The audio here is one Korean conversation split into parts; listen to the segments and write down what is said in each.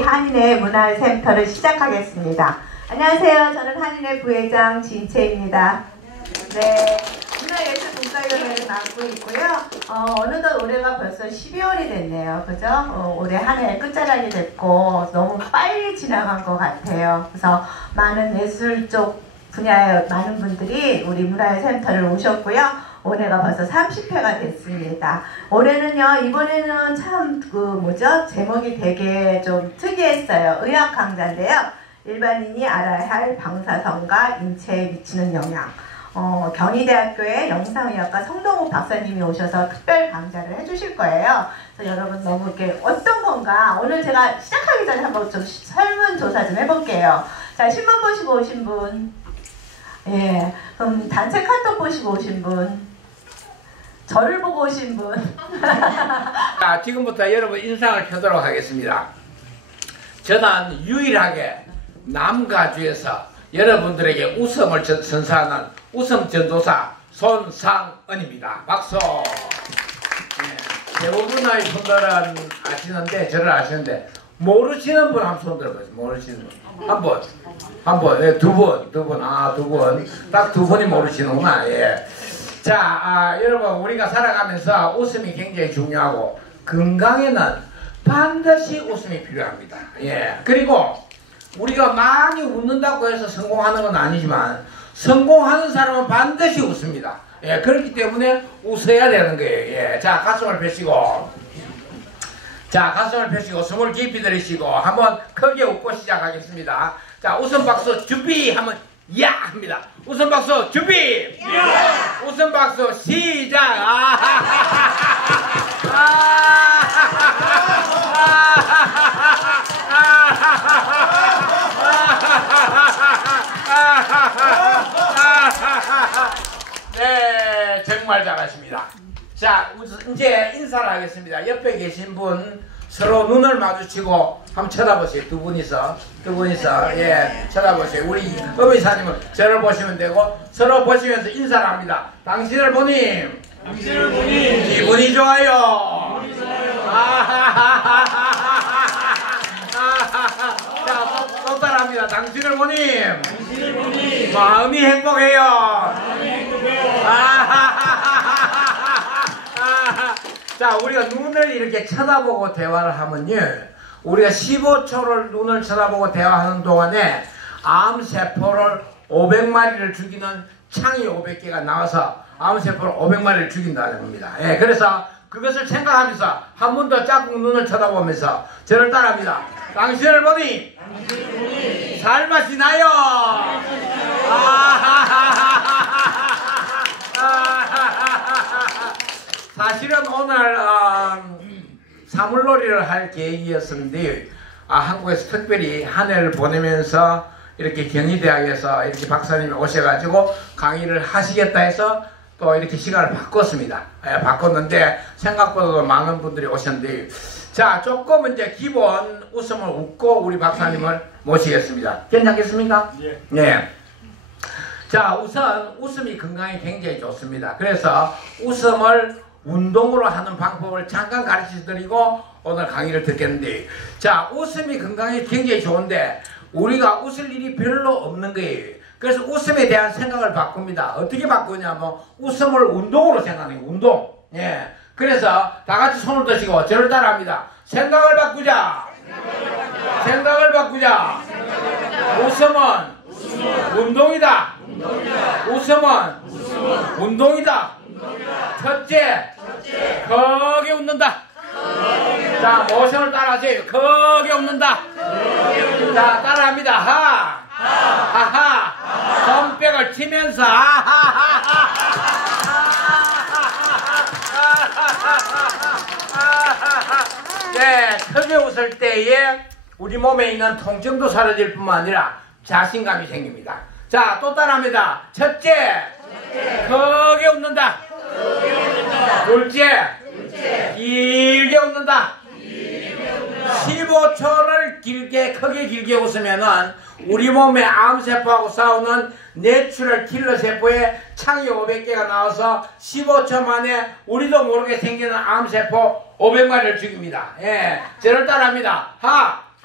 한인의 문화센터를 시작하겠습니다. 안녕하세요. 저는 한인의 부회장 진채입니다. 네, 문화예술분과위원회를 맡고 있고요. 어느덧 올해가 벌써 12월이 됐네요. 그죠? 올해 한 해 끝자락이 됐고 너무 빨리 지나간 것 같아요. 그래서 많은 예술 쪽 분야의 많은 분들이 우리 문화예술센터를 오셨고요. 올해가 벌써 30회가 됐습니다. 올해는요, 이번에는 참 제목이 되게 좀 특이했어요. 의학 강좌인데요. 일반인이 알아야 할 방사선과 인체에 미치는 영향. 경희대학교의 영상의학과 성동욱 박사님이 오셔서 특별 강좌를 해주실 거예요. 그래서 여러분 너무 이렇게 어떤 건가 오늘 제가 시작하기 전에 한번 좀 설문조사 좀 해볼게요. 자, 신문 보시고 오신 분, 예, 그럼 단체 카톡 보시고 오신 분, 저를 보고 오신 분. 자, 지금부터 여러분 인상을 펴도록 하겠습니다. 저는 유일하게 남가주에서 여러분들에게 웃음을 선사하는 웃음 전도사 손상은입니다. 박수. 네, 대부분의 분들은 아시는데, 저를 아시는데 모르시는 분 한 손 들어보세요. 모르시는 분 한 분, 네, 두 분, 딱 두 분이 모르시는구나. 예. 자, 여러분, 우리가 살아가면서 웃음이 굉장히 중요하고 건강에는 반드시 웃음이 필요합니다. 예. 그리고 우리가 많이 웃는다고 해서 성공하는 건 아니지만 성공하는 사람은 반드시 웃습니다. 예. 그렇기 때문에 웃어야 되는 거예요. 예. 자, 가슴을 펴시고, 숨을 깊이 들이쉬고 한번 크게 웃고 시작하겠습니다. 자, 웃음 박수 준비 하면 야! 합니다. 웃음 박수 준비! 야! 웃음 박수 시작! 네, 정말 잘하십니다. 자, 이제 인사를 하겠습니다. 옆에 계신 분 서로 눈을 마주치고 한번 쳐다보세요. 두 분이서 예, 쳐다보세요. 우리 의사님은 저를 보시면 되고 서로 보시면서 인사를 합니다. 당신을 보니 기분이 좋아요. 자, 또 따라합니다. 당신을 보니 마음이 행복해요. 자, 우리가 눈을 이렇게 쳐다보고 대화를 하면요, 우리가 15초를 눈을 쳐다보고 대화하는 동안에 암세포를 500마리를 죽이는 창이 500개가 나와서 암세포를 500마리를 죽인다는 겁니다. 예, 그래서 그것을 생각하면서 한 번 더 짝꿍 눈을 쳐다보면서 저를 따라합니다. 당신을 보니 살맛이 나요. 사실은 오늘 사물놀이를 할 계획이었는데 한국에서 특별히 한 해를 보내면서 이렇게 경희대학에서 이렇게 박사님이 오셔가지고 강의를 하시겠다 해서 또 이렇게 시간을 바꿨습니다. 예, 바꿨는데 생각보다도 많은 분들이 오셨는데, 자, 조금 이제 기본 웃음을 웃고 우리 박사님을 모시겠습니다. 괜찮겠습니까? 예. 네. 자, 우선 웃음이 건강에 굉장히 좋습니다. 그래서 웃음을 운동으로 하는 방법을 잠깐 가르쳐 드리고 오늘 강의를 듣겠는데, 자, 웃음이 건강에 굉장히 좋은데 우리가 웃을 일이 별로 없는 거예요. 그래서 웃음에 대한 생각을 바꿉니다. 어떻게 바꾸냐면 웃음을 운동으로 생각해요. 운동. 예. 그래서 다 같이 손을 드시고 저를 따라합니다. 생각을 바꾸자. 웃음은 운동이다. 웃음은 운동이다. 첫째, 크게 웃는다. 자, 모션을 따라하세요. 크게 웃는다. 자, 따라합니다. 하하. 손뼉을 치면서 네, 크게 웃을 때에 우리 몸에 있는 통증도 사라질 뿐만 아니라 자신감이 생깁니다. 자, 또 따라합니다. 첫째, 크게 웃는다. 둘째, 길게 웃는다. 15초를 크게 길게 웃으면은 우리 몸의 암세포하고 싸우는 내추럴 킬러 세포에 창이 500개가 나와서 15초 만에 우리도 모르게 생기는 암세포 500마리를 죽입니다. 예, 저를 따라합니다. 하,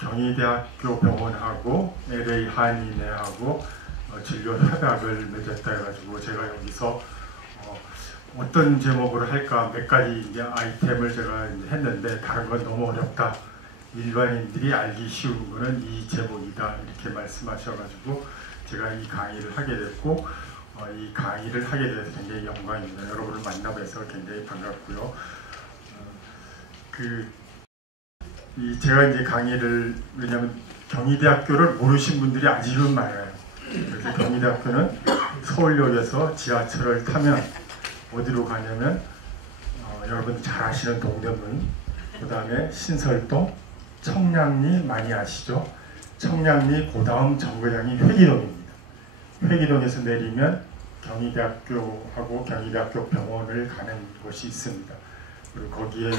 경희대학교 병원하고 LA 한인회하고 진료 협약을 맺었다 해가지고 제가 여기서 어떤 제목으로 할까 몇 가지 이제 아이템을 제가 이제 했는데 다른 건 너무 어렵다. 일반인들이 알기 쉬운 거는 이 제목이다 이렇게 말씀하셔가지고 제가 이 강의를 하게 됐고 이 강의를 하게 돼서 굉장히 영광입니다. 여러분을 만나뵈서 굉장히 반갑고요. 제가 이제 강의를 왜냐하면 경희대학교를 모르신 분들이 아직은 많아요. 그래서 경희대학교는 서울역에서 지하철을 타면 어디로 가냐면 여러분 잘 아시는 동대문, 그 다음에 신설동, 청량리 많이 아시죠? 청량리 그 다음 정거장이 회기동입니다. 회기동에서 내리면 경희대학교하고 경희대학교 병원을 가는 곳이 있습니다. 그리고 거기에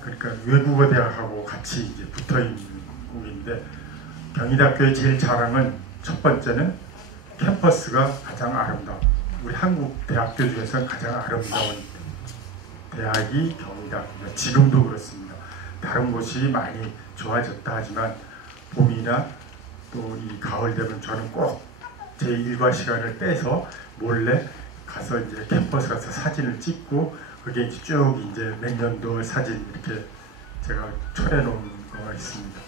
그러니까 외국어 대학하고 같이 이제 붙어 있는 곳인데 경희대학교의 제일 자랑은 첫 번째는 캠퍼스가 가장 아름다워. 우리 한국 대학교 중에서 가장 아름다운 대학이 경희대학교입니다. 지금도 그렇습니다. 다른 곳이 많이 좋아졌다 하지만 봄이나 또 이 가을 되면 저는 꼭 제 일과 시간을 빼서 몰래 가서 이제 캠퍼스 가서 사진을 찍고 그게 이제 쭉 이제 몇 년도 사진 이렇게 제가 철해놓은 거가 있습니다.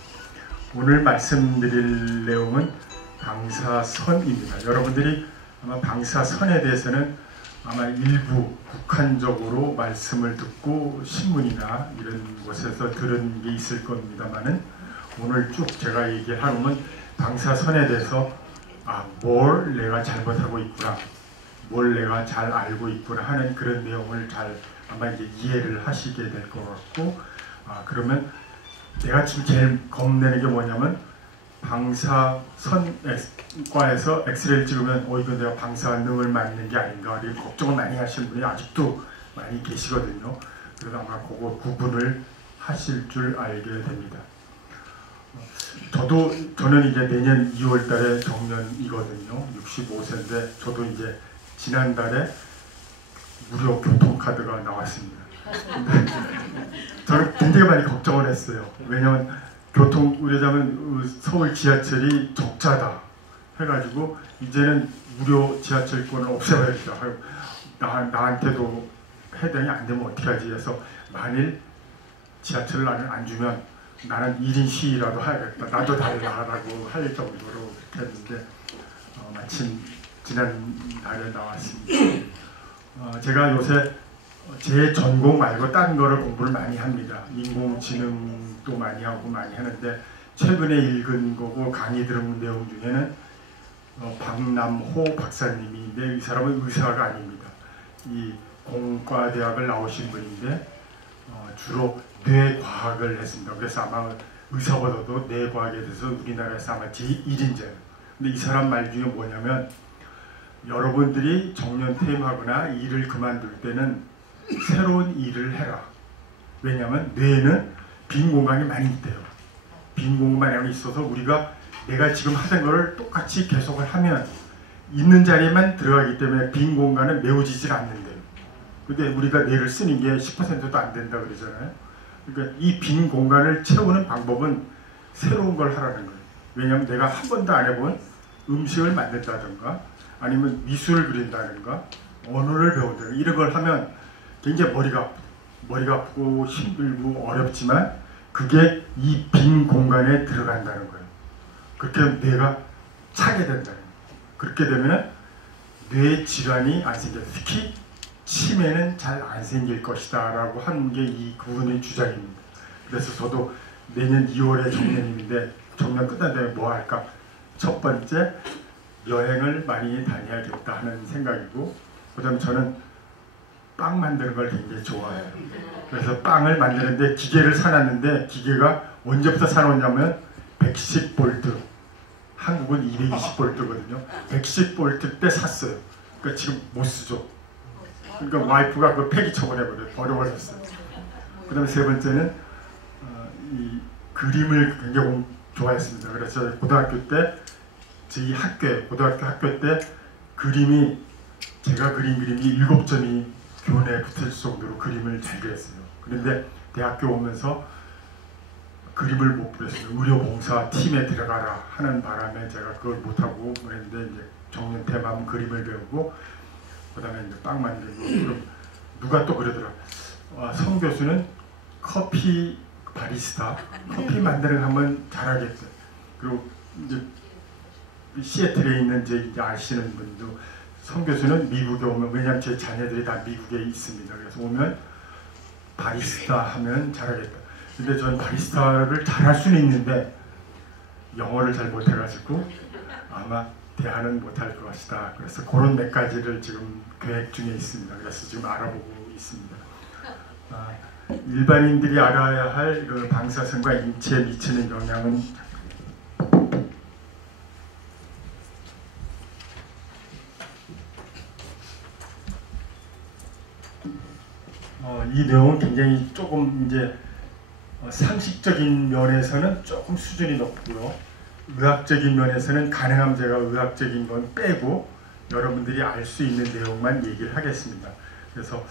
오늘 말씀드릴 내용은 방사선입니다. 여러분들이 아마 방사선에 대해서는 아마 일부 국한적으로 말씀을 듣고 신문이나 이런 곳에서 들은 게 있을 겁니다만은 오늘 쭉 제가 얘기하면 방사선에 대해서 뭘 내가 잘못하고 있구나, 뭘 내가 잘 알고 있구나 하는 그런 내용을 잘 아마 이제 이해를 하시게 될 것 같고 그러면 내가 지금 제일 겁내는 게 뭐냐면 방사선과에서 엑스레이를 찍으면 이거 내가 방사능을 맞는 게 아닌가 이런 걱정을 많이 하시는 분이 아직도 많이 계시거든요. 그래서 아마 그거 구분을 하실 줄 알게 됩니다. 저는 이제 내년 2월 달에 정년이거든요. 65세인데 저도 이제 지난달에 무료 교통카드가 나왔습니다. 저는 굉장히 많이 걱정을 했어요. 왜냐하면 우리자면 서울 지하철이 적자다 해가지고 이제는 무료 지하철권을 없애버리자. 나한테도 해당이 안 되면 어떻게 하지 해서 만일 지하철을 나는 안 주면 나는 1인 시위라도 해야겠다. 나도 달라라고 할 정도로 그렇게 했는데 마침 지난달에 나왔습니다. 제가 요새 제 전공 말고 다른 거를 공부를 많이 합니다. 인공지능도 많이 하고 많이 하는데 최근에 읽은 거고 강의 들은 내용 중에는 박남호 박사님인데 이 사람은 의사가 아닙니다. 이 공과대학을 나오신 분인데 주로 뇌과학을 했습니다. 그래서 아마 의사보다도 뇌과학에 대해서 우리나라에서 아마 제1인자예요. 근데 이 사람 말 중에 뭐냐면 여러분들이 정년 퇴임하거나 일을 그만둘 때는 새로운 일을 해라. 왜냐하면 뇌에는 빈 공간이 많이 있대요. 빈 공간이 많이 있어서 우리가 내가 지금 하던 거를 똑같이 계속을 하면 있는 자리에만 들어가기 때문에 빈 공간은 메워지질 않는데요. 근데 우리가 뇌를 쓰는 게 10%도 안 된다 그러잖아요. 그러니까 이 빈 공간을 채우는 방법은 새로운 걸 하라는 거예요. 왜냐하면 내가 한 번도 안 해본 음식을 만든다든가 아니면 미술을 그린다든가 언어를 배운다든가 이런 걸 하면 굉장히 머리가 아프고 힘들고 어렵지만 그게 이 빈 공간에 들어간다는 거예요. 그렇게 뇌가 차게 된다는 거예요. 그렇게 되면 뇌 질환이 안 생겨요. 특히 치매는 잘 안 생길 것이다 라고 하는 게 이 그분의 주장입니다. 그래서 저도 내년 2월에 정년인데 정년 끝난 다음에 뭐 할까? 첫 번째 여행을 많이 다녀야겠다 하는 생각이고 그 다음 저는 빵 만드는 걸 굉장히 좋아해요. 그래서 빵을 만드는데 기계를 사놨는데 기계가 언제부터 사놓냐면 110V 한국은 220V거든요. 110V 때 샀어요. 그러니까 지금 못 쓰죠. 그러니까 와이프가 그걸 폐기 처분해버려요. 버려버렸어요. 그 다음에 세 번째는 이 그림을 굉장히 좋아했습니다. 그래서 고등학교 때 저희 고등학교 학교 때 그림이 제가 그린 그림이 7점이 교내에 붙을 정도로 그림을 잘 그렸어요. 그런데 대학교 오면서 그림을 못 그렸어요. 의료봉사 팀에 들어가라 하는 바람에 제가 그걸 못하고 그랬는데 이제 정년퇴만 그림을 배우고 그다음에 이제 빵 만들고 그럼 누가 또 그러더라. 성 교수는 커피 바리스타 커피 만드는 거 하면 잘하겠대. 그리고 이제 시애틀에 있는 이제 아시는 분도 성 교수는 미국에 오면 왜냐하면 제 자녀들이 다 미국에 있습니다. 그래서 오면 바리스타 하면 잘하겠다. 근데 전 바리스타를 잘할 수는 있는데 영어를 잘 못해가지고 아마 대화는 못할 것이다. 그래서 그런 몇 가지를 지금 계획 중에 있습니다. 그래서 지금 알아보고 있습니다. 일반인들이 알아야 할 그 방사선과 인체에 미치는 영향은 이 내용은 굉장히 조금 이제 상식적인 면에서는 조금 수준이 높고요. 의학적인 면에서는 가능하면 제가 의학적인 건 빼고 여러분들이 알 수 있는 내용만 얘기를 하겠습니다. 그래서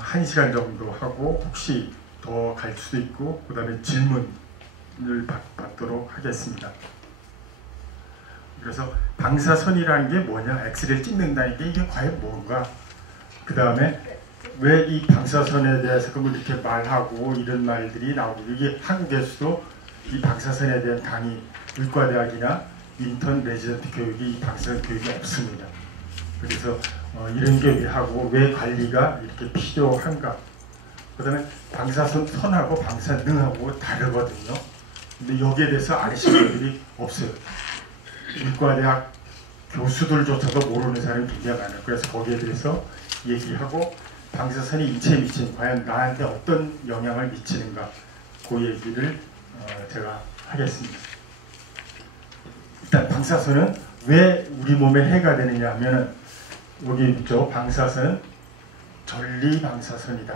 1시간 정도 하고 혹시 더 갈 수도 있고 그 다음에 질문을 받도록 하겠습니다. 그래서 방사선이라는 게 뭐냐, 엑스레이를 찍는다는 게 이게 과연 뭔가, 그 다음에 왜 이 방사선에 대해서 그럼 이렇게 말하고 이런 말들이 나오고, 이게 한국에서도 이 방사선에 대한 강의, 의과대학이나 인턴 레지던트 교육이 이 방사선 교육이 없습니다. 그래서 이런 게 왜 하고 왜 관리가 이렇게 필요한가. 그 다음에 방사선하고 방사능하고 다르거든요. 근데 여기에 대해서 아시는 분들이 없어요. 의과대학 교수들조차도 모르는 사람이 굉장히 많아요. 그래서 거기에 대해서 얘기하고 방사선이 인체에 미치는, 과연 나한테 어떤 영향을 미치는가, 그 얘기를 제가 하겠습니다. 일단 방사선은 왜 우리 몸에 해가 되느냐 하면, 여기 있죠. 방사선은 전리방사선이다.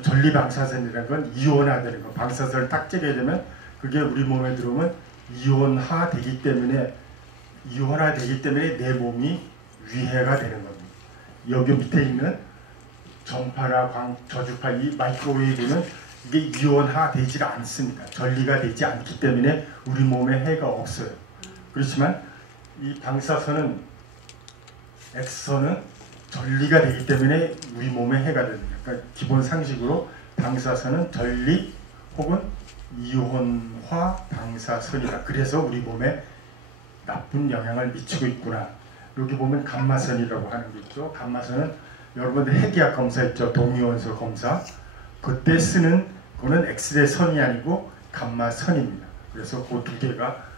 전리방사선이라는 건 이온화되는 거. 방사선을 딱 쬐게 되면 그게 우리 몸에 들어오면 이온화되기 때문에 내 몸이 위해가 되는 겁니다. 여기 밑에 있는 전파나 저주파, 이 마이크로웨이브는 이게 이온화되지 않습니다. 전리가 되지 않기 때문에 우리 몸에 해가 없어요. 그렇지만 이 방사선은, X선은 전리가 되기 때문에 우리 몸에 해가 됩니다. 그러니까 기본 상식으로 방사선은 전리 혹은 이온화 방사선이다. 그래서 우리 몸에 나쁜 영향을 미치고 있구나. 여기 보면 감마선이라고 하는 게 있죠. 감마선은 여러분들 핵의학 검사 있죠. 동위원소 검사. 그때 쓰는 그거는 엑스레이 선이 아니고 감마선입니다. 그래서 그 두 개가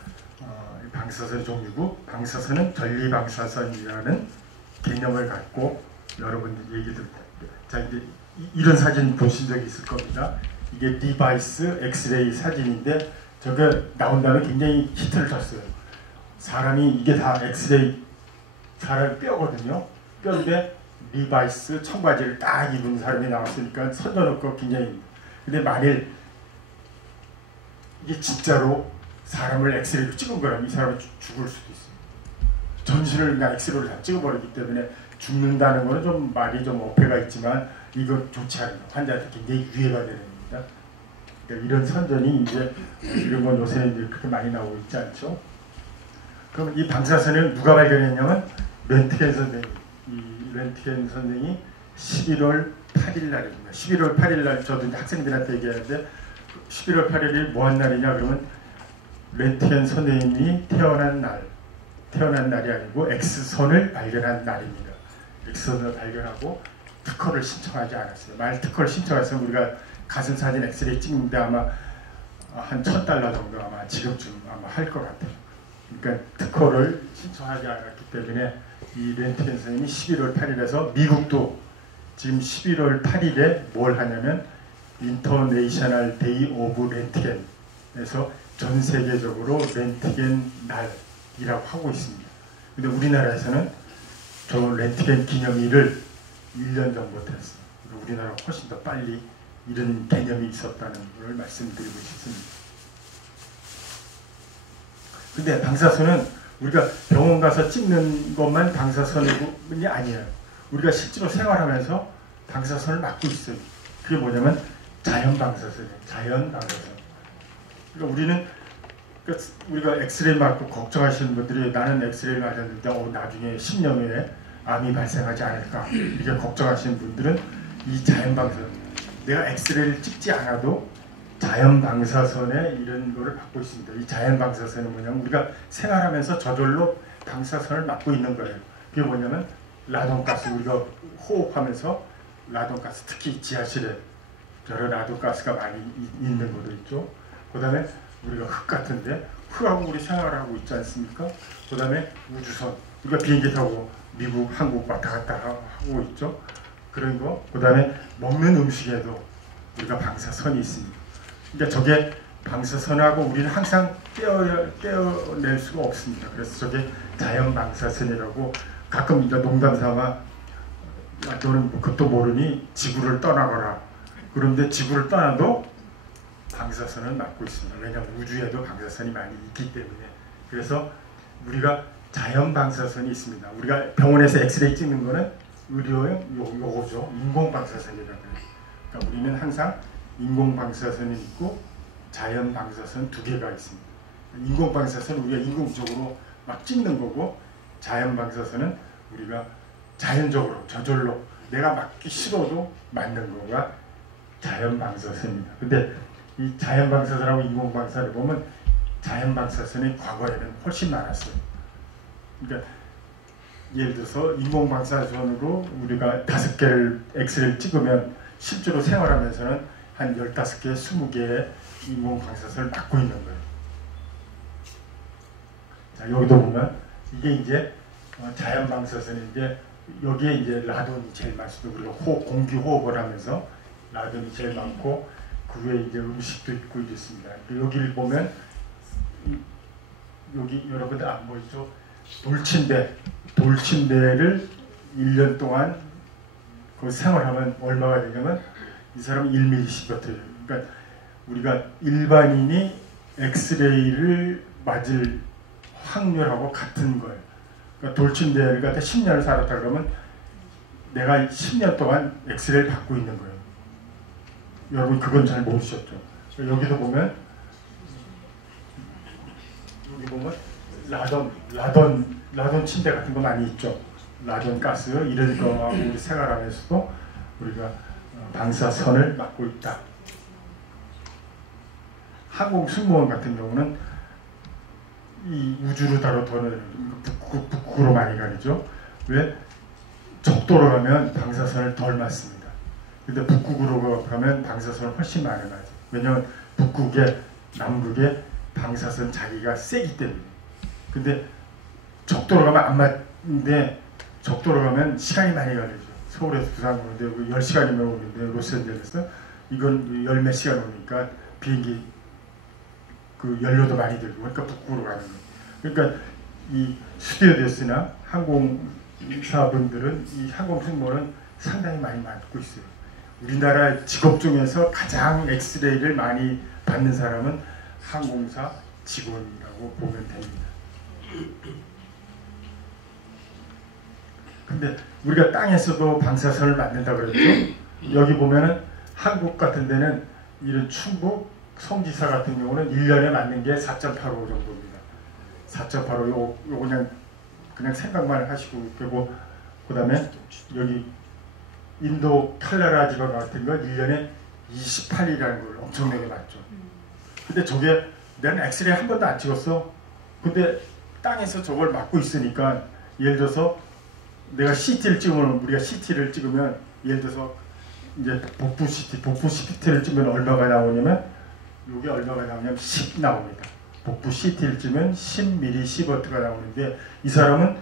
방사선 종류고, 방사선은 전리방사선이라는 개념을 갖고 여러분들 얘기 듣고, 자 이제 이런 사진 보신 적이 있을 겁니다. 이게 리바이스 엑스레이 사진인데 저게 나온 다음에 굉장히 히트를 쳤어요. 사람이, 이게 다 엑스레이 사람 뼈거든요. 뼈인데 리바이스 청바지를 딱 입은 사람이 나왔으니까 선전없고 굉장히. 근데 만일 이게 진짜로 사람을 엑스레이로 찍은 거라면 이 사람은 죽을 수도 있어요. 전신을 그냥 엑스레이로 다 찍어버리기 때문에 죽는다는 거는 좀 말이 좀 어폐가 있지만 이거 좋지 않아요. 환자한테 굉장히 유해가 되는 겁니다. 그러니까 이런 선전이 이제 이런 건 요새 이제 그렇게 많이 나오고 있지 않죠. 그럼 이 방사선을 누가 발견했냐면 렌트겐 선생님. 이 렌트겐 선생이 11월 8일 날입니다. 11월 8일 날 저도 이제 학생들한테 얘기하는데 11월 8일이 뭐한 날이냐 그러면 렌트겐 선생님이 태어난 날이 아니고 X선을 발견한 날입니다. X선을 발견하고 특허를 신청하지 않았어요. 만약 특허를 신청했으면 우리가 가슴 사진 엑스레이 찍는데 아마 한 $1,000 정도 아마 지금쯤 아마 할 것 같아요. 그러니까 특허를 신청하지 않았기 때문에 이 렌트겐 선생님이 11월 8일에서 미국도 지금 11월 8일에 뭘 하냐면 인터내셔널 데이 오브 렌트겐에서 전 세계적으로 렌트겐 날이라고 하고 있습니다. 근데 우리나라에서는 저 렌트겐 기념일을 1년 전부터 했어요. 우리나라가 훨씬 더 빨리 이런 개념이 있었다는 걸 말씀드리고 싶습니다. 근데 방사선은 우리가 병원 가서 찍는 것만 방사선이 아니에요. 우리가 실제로 생활하면서 방사선을 맞고 있어요. 그게 뭐냐면 자연 방사선이에요. 자연 방사선. 그러니까 우리가 엑스레이 맞고 걱정하시는 분들이 나는 엑스레이 맞았는데 나중에 10년 후에 암이 발생하지 않을까 이렇게 걱정하시는 분들은 이 자연방사선, 내가 엑스레이를 찍지 않아도 자연방사선에 이런 거를 받고 있습니다. 이 자연방사선은 뭐냐면 우리가 생활하면서 저절로 방사선을 맞고 있는 거예요. 그게 뭐냐면 라돈가스, 우리가 호흡하면서 라돈가스, 특히 지하실에 저런 라돈가스가 많이 있는 것도 있죠. 그 다음에 우리가 흙 같은데 흙하고 우리 생활을 하고 있지 않습니까? 그 다음에 우주선, 우리가 비행기 타고 미국, 한국 왔다 갔다 하고 있죠. 그런 거. 그 다음에 먹는 음식에도 우리가 방사선이 있습니다. 그러니까 저게 방사선하고 우리는 항상 떼어낼 수가 없습니다. 그래서 저게 자연 방사선이라고 가끔 이제 농담 삼아 너는 그것도 모르니 지구를 떠나거라. 그런데 지구를 떠나도 방사선을 맞고 있습니다. 왜냐하면 우주에도 방사선이 많이 있기 때문에. 그래서 우리가 자연 방사선이 있습니다. 우리가 병원에서 엑스레이 찍는 거는 의료용 요거죠. 인공 방사선이라고 해요. 그러니까 우리는 항상 인공 방사선이 있고 자연 방사선 두 개가 있습니다. 인공 방사선 우리가 인공적으로 막 찍는 거고, 자연 방사선은 우리가 자연적으로 저절로 내가 맞기 싫어도 맞는 거가 자연 방사선입니다. 근데 이 자연 방사선하고 인공 방사를 보면 자연 방사선이 과거에는 훨씬 많았어요. 그러니까 예를 들어서 인공 방사선으로 우리가 5개를 엑스레이를 찍으면 실제로 생활하면서는 한 15개, 20개의 인공 방사선을 맞고 있는 거예요. 자, 여기도 보면 이게 이제 자연 방사선인데 여기에 이제 라돈이 제일 많습니다. 우리가 공기 호흡을 하면서 라돈이 제일 많고 그 위에 이제 음식도 있고 이렇습니다. 여기를 보면 여기 여러분들 안 보이죠? 돌침대를 1년 동안 그 생활하면 얼마가 되냐면 이 사람은 1mSv. 그러니까 우리가 일반인이 엑스레이를 맞을 확률하고 같은 거예요. 그러니까 돌침대를 갖다 10년을 살았다 그러면 내가 10년 동안 엑스레이를 받고 있는 거예요. 여러분 그건 잘 모르셨죠? 여기도 보면 여기 보면 라돈 침대 같은 거 많이 있죠. 라돈 가스 이런 거하고 우리 생활하면서도 우리가 방사선을 맞고 있다. 항공 승무원 같은 경우는 이 우주로 다뤄도는 북극으로 많이 가리죠. 왜? 적도로 가면 방사선을 덜 맞습니다. 근데 북극으로 가면 방사선을 훨씬 많이 맞아요. 왜냐하면 북극에 남극에 방사선 자기가 세기 때문에. 근데 적도로 가면 안 맞는데 적도로 가면 시간이 많이 걸리죠. 서울에서 부산 오는데 10시간이면 오는데 로스앤젤레스 이건 10몇 시간 오니까 비행기 그 연료도 많이 들고 그러니까 북극으로 가는 거예요. 그러니까 이 스튜어디스나 항공사분들은 이 항공승무원은 상당히 많이 맞고 있어요. 우리나라 직업 중에서 가장 엑스레이를 많이 받는 사람은 항공사 직원이라고 보면 됩니다. 근데 우리가 땅에서도 방사선을 맞는다 그랬죠. 여기 보면은 한국 같은 데는 이런 충북 성지사 같은 경우는 1년에 맞는 게 4.85 정도입니다. 4.85 요거 그냥 생각만 하시고 그리고 그다음에 여기 인도 칼라라 지방 같은 건 1년에 28이라는 걸 엄청나게 맞죠. 근데 저게 내가 엑스레이 한 번도 안 찍었어. 근데 땅에서 저걸 맞고 있으니까 예를 들어서 내가 CT를 찍으면 우리가 CT를 찍으면 예를 들어서 이제 복부 CT를 찍으면 얼마가 나오냐면 이게 얼마가 나오냐면 10 나옵니다. 복부 CT를 찍으면 10mSv가 나오는데 이 사람은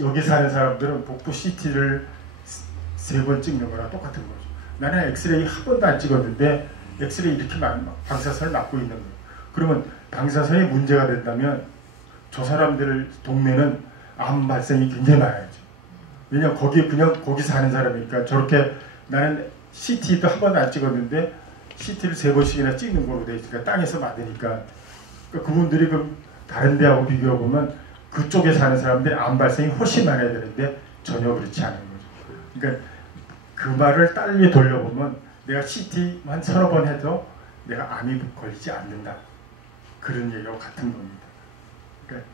여기 사는 사람들은 복부 CT를 3번 찍는 거랑 똑같은 거죠. 나는 엑스레이 한 번도 안 찍었는데 엑스레이 이렇게 방사선을 맞고 있는 거예요. 그러면 방사선이 문제가 된다면 저 사람들 동네는 암 발생이 굉장히 많아야죠. 왜냐면 거기 사는 사람이니까 저렇게 나는 CT도 한 번도 안 찍었는데 CT를 3번씩이나 찍는 걸로 돼 있으니까 땅에서 맞으니까 그분들이 다른 데하고 비교해 보면 그쪽에 사는 사람들이 암 발생이 훨씬 많아야 되는데 전혀 그렇지 않은 거죠. 그러니까 그 말을 딸리 돌려보면 내가 CT 한 서너 번 해도 내가 암이 걸리지 않는다. 그런 얘기하고 같은 겁니다. 그러니까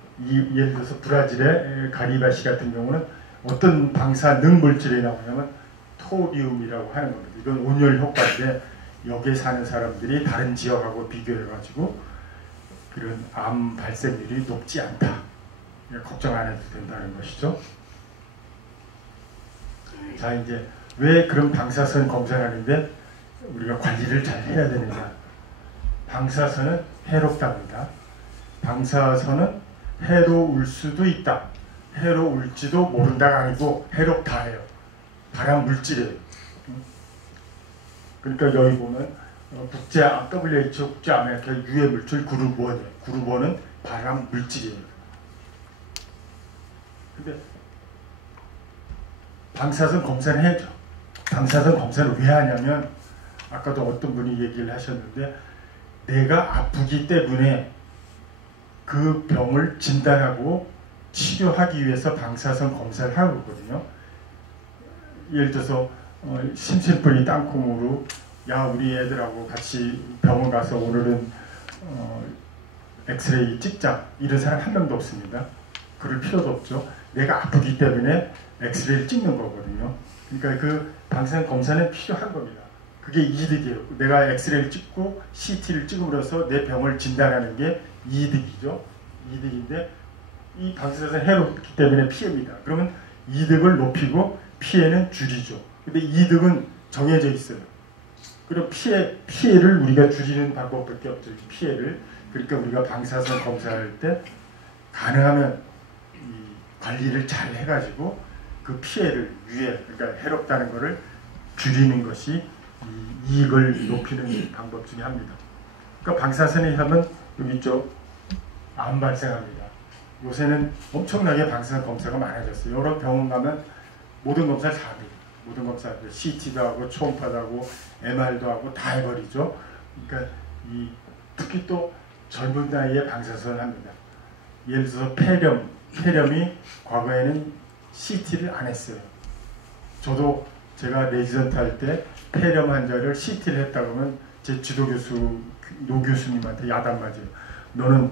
예를 들어서 브라질의 가리바시 같은 경우는 어떤 방사능 물질이 나오냐면 토리움이라고 하는 겁니다. 이건 온열 효과인데 여기에 사는 사람들이 다른 지역하고 비교해가지고 그런 암 발생률이 높지 않다. 걱정 안 해도 된다는 것이죠. 자, 이제 왜 그런 방사선 검사를 하는데 우리가 관리를 잘 해야 되느냐. 방사선은 해롭답니다. 방사선은 해로울 수도 있다. 해로울지도 모른다가 아니고 해롭다예요. 발암 물질이에요. 그러니까 여기 보면 WHO 국제암약회 유해 물질 그룹 1이에요. 그룹 1은 발암 물질이에요. 근데 방사선 검사를 해야죠. 방사선 검사를 왜 하냐면 아까도 어떤 분이 얘기를 하셨는데 내가 아프기 때문에 그 병을 진단하고 치료하기 위해서 방사선 검사를 하고 있거든요. 예를 들어서 심심풀이 땅콩으로 야 우리 애들하고 같이 병원 가서 오늘은 엑스레이 찍자 이런 사람 한 명도 없습니다. 그럴 필요도 없죠. 내가 아프기 때문에 엑스레이를 찍는 거거든요. 그러니까 그 방사선 검사는 필요한 겁니다. 그게 이득이에요. 내가 엑스레이를 찍고 CT를 찍음으로써 내 병을 진단하는 게 이득이죠. 이득인데 이 방사선 해롭기 때문에 피해입니다. 그러면 이득을 높이고 피해는 줄이죠. 근데 이득은 정해져 있어요. 그리고 피해를 우리가 줄이는 방법밖에 없죠. 피해를. 그러니까 우리가 방사선 검사할 때 가능하면 이 관리를 잘 해가지고 그 피해를 그러니까 해롭다는 것을 줄이는 것이 이익을 높이는 방법 중에 합니다. 그러니까 방사선에 하면 여기 있죠. 암 발생합니다. 요새는 엄청나게 방사선 검사가 많아졌어요. 여러 병원 가면 모든 검사를 다 합니다. 모든 검사, CT도 하고 초음파도 하고 MR도 하고 다 해버리죠. 그러니까 특히 또 젊은 나이에 방사선을 합니다. 예를 들어서 폐렴이 과거에는 CT를 안 했어요. 저도 제가 레지던트 할 때 폐렴 환자를 CT를 했다 그러면 제 지도교수 노 교수님한테 야단 맞아요. 너는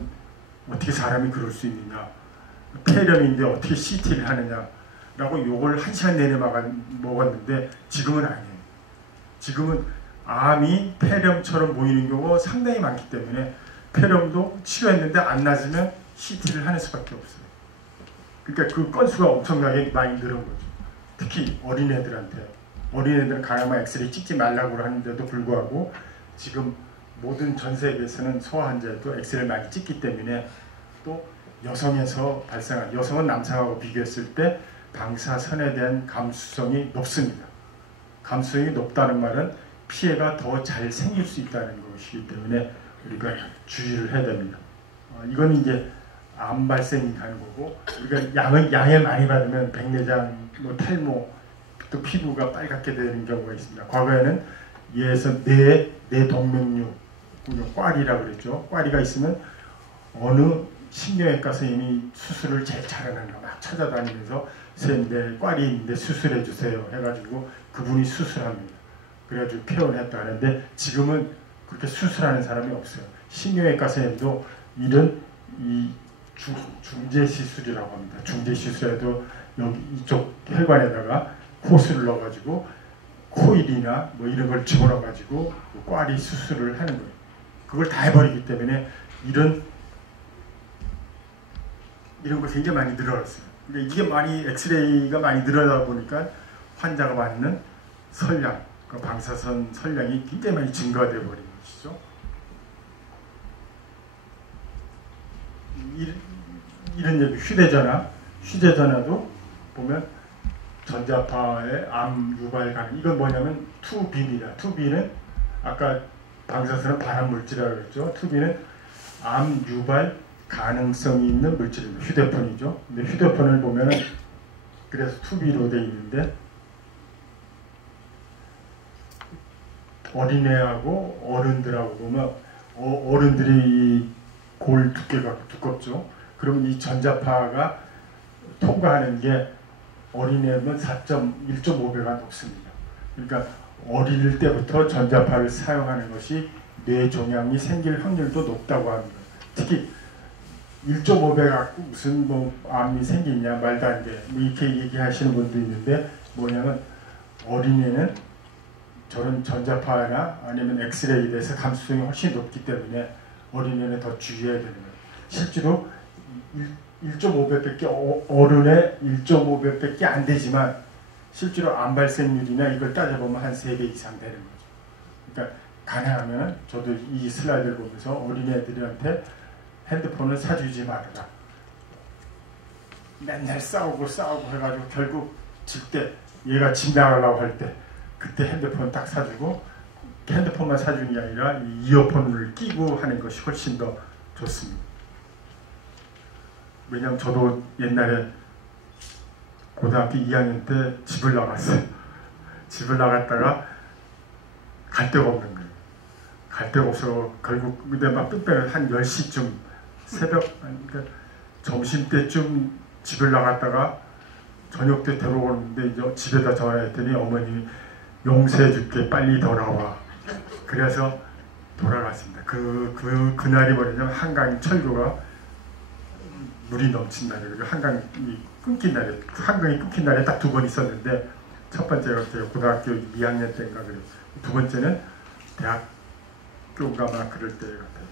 어떻게 사람이 그럴 수 있느냐. 폐렴인데 어떻게 CT를 하느냐. 라고 욕을 1시간 내내 먹었는데 지금은 아니에요. 지금은 암이 폐렴처럼 보이는 경우가 상당히 많기 때문에 폐렴도 치료했는데 안 나으면 CT를 하는 수밖에 없어요. 그러니까 그 건수가 엄청나게 많이 늘은 거죠. 특히 어린애들은 가야만 엑스레이 찍지 말라고 하는데도 불구하고 지금 모든 전 세계에서는 소아 환자에도 엑스레이를 많이 찍기 때문에 또 여성에서 발생한 여성은 남성하고 비교했을 때 방사선에 대한 감수성이 높습니다. 감수성이 높다는 말은 피해가 더 잘 생길 수 있다는 것이기 때문에 우리가 주의를 해야 됩니다. 이건 이제 암 발생하는 거고 우리가 양을 많이 받으면 백내장, 탈모, 또 피부가 빨갛게 되는 경우가 있습니다. 과거에는 예에서 뇌동맥류, 꽈리라고 그랬죠. 꽈리가 있으면 어느 신경외과 선생님이 수술을 제일 잘하는가 막 찾아다니면서 선생님 내 꽈리 있는데 수술해 주세요 해가지고 그분이 수술합니다. 그래가지고 퇴원했다 하는데 지금은 그렇게 수술하는 사람이 없어요. 신경외과 선생님도 이런 중재 시술이라고 합니다. 중재 시술에도 여기 이쪽 혈관에다가 호스를 넣어가지고 코일이나 뭐 이런 걸 집어넣어가지고 꽈리 수술을 하는 거예요. 그걸 다 해버리기 때문에 이런 거 굉장히 많이 늘어났어요. 근데 이게 엑스레이가 많이 늘어나다 보니까 환자가 맞는 선량, 그 방사선 선량이 굉장히 많이 증가되어 버린 것이죠. 이런 얘기, 휴대전화도 보면 전자파의 암 유발 가능. 이건 뭐냐면 2B입니다. 2B는 아까 방사선은 발암 물질이라고 그랬죠. 2B는 암 유발 가능성이 있는 물질입니다. 휴대폰이죠. 근데 휴대폰을 보면은 그래서 2B로 되어 있는데 어린애하고 어른들하고 보면 어른들이 골 두께가 두껍죠. 그러면 이 전자파가 통과하는 게 어린애는 1.5배가 높습니다. 그러니까 어릴 때부터 전자파를 사용하는 것이 뇌 종양이 생길 확률도 높다고 합니다. 특히 1.5배 갖고 무슨 뭐 암이 생기냐 말도 안 돼. 뭐 이렇게 얘기하시는 분도 있는데 뭐냐면 어린이는 저런 전자파나 아니면 엑스레이에 대해서 감수성이 훨씬 높기 때문에 어린이는 더 주의해야 되는 거예요. 실제로 1.5배밖에 어른의 1.5배밖에 안 되지만 실제로 암 발생률이나 이걸 따져보면 한 3배 이상 되는 거죠. 그러니까 가능하면 저도 이 슬라이드를 보면서 어린애들한테 핸드폰을 사주지 말아라. 맨날 싸우고 해가지고 결국 질 때 얘가 집 나가려고 할 때 그때 핸드폰 딱 사주고 핸드폰만 사주는 게 아니라 이 이어폰을 끼고 하는 것이 훨씬 더 좋습니다. 왜냐면 저도 옛날에 고등학교 2학년 때 집을 나갔어요. 집을 나갔다가 갈 데가 없는 거예요. 갈 데가 없어 결국 근데 막 뚝배기 한 10시쯤 새벽 그러니까 점심때쯤 집을 나갔다가 저녁 때 들어오는데 이제 집에다 전화했더니 어머님이 용서해 줄게 빨리 돌아와. 그래서 돌아갔습니다. 그날이 뭐냐면 한강 철교가 물이 넘친 날이에요. 한강이 끊긴 날에 한강이 끊긴 날에 딱 2번 있었는데 첫 번째가 제가 고등학교 2학년 때인가 그래요. 2번째는 대학교가 막 그럴 때 같아요.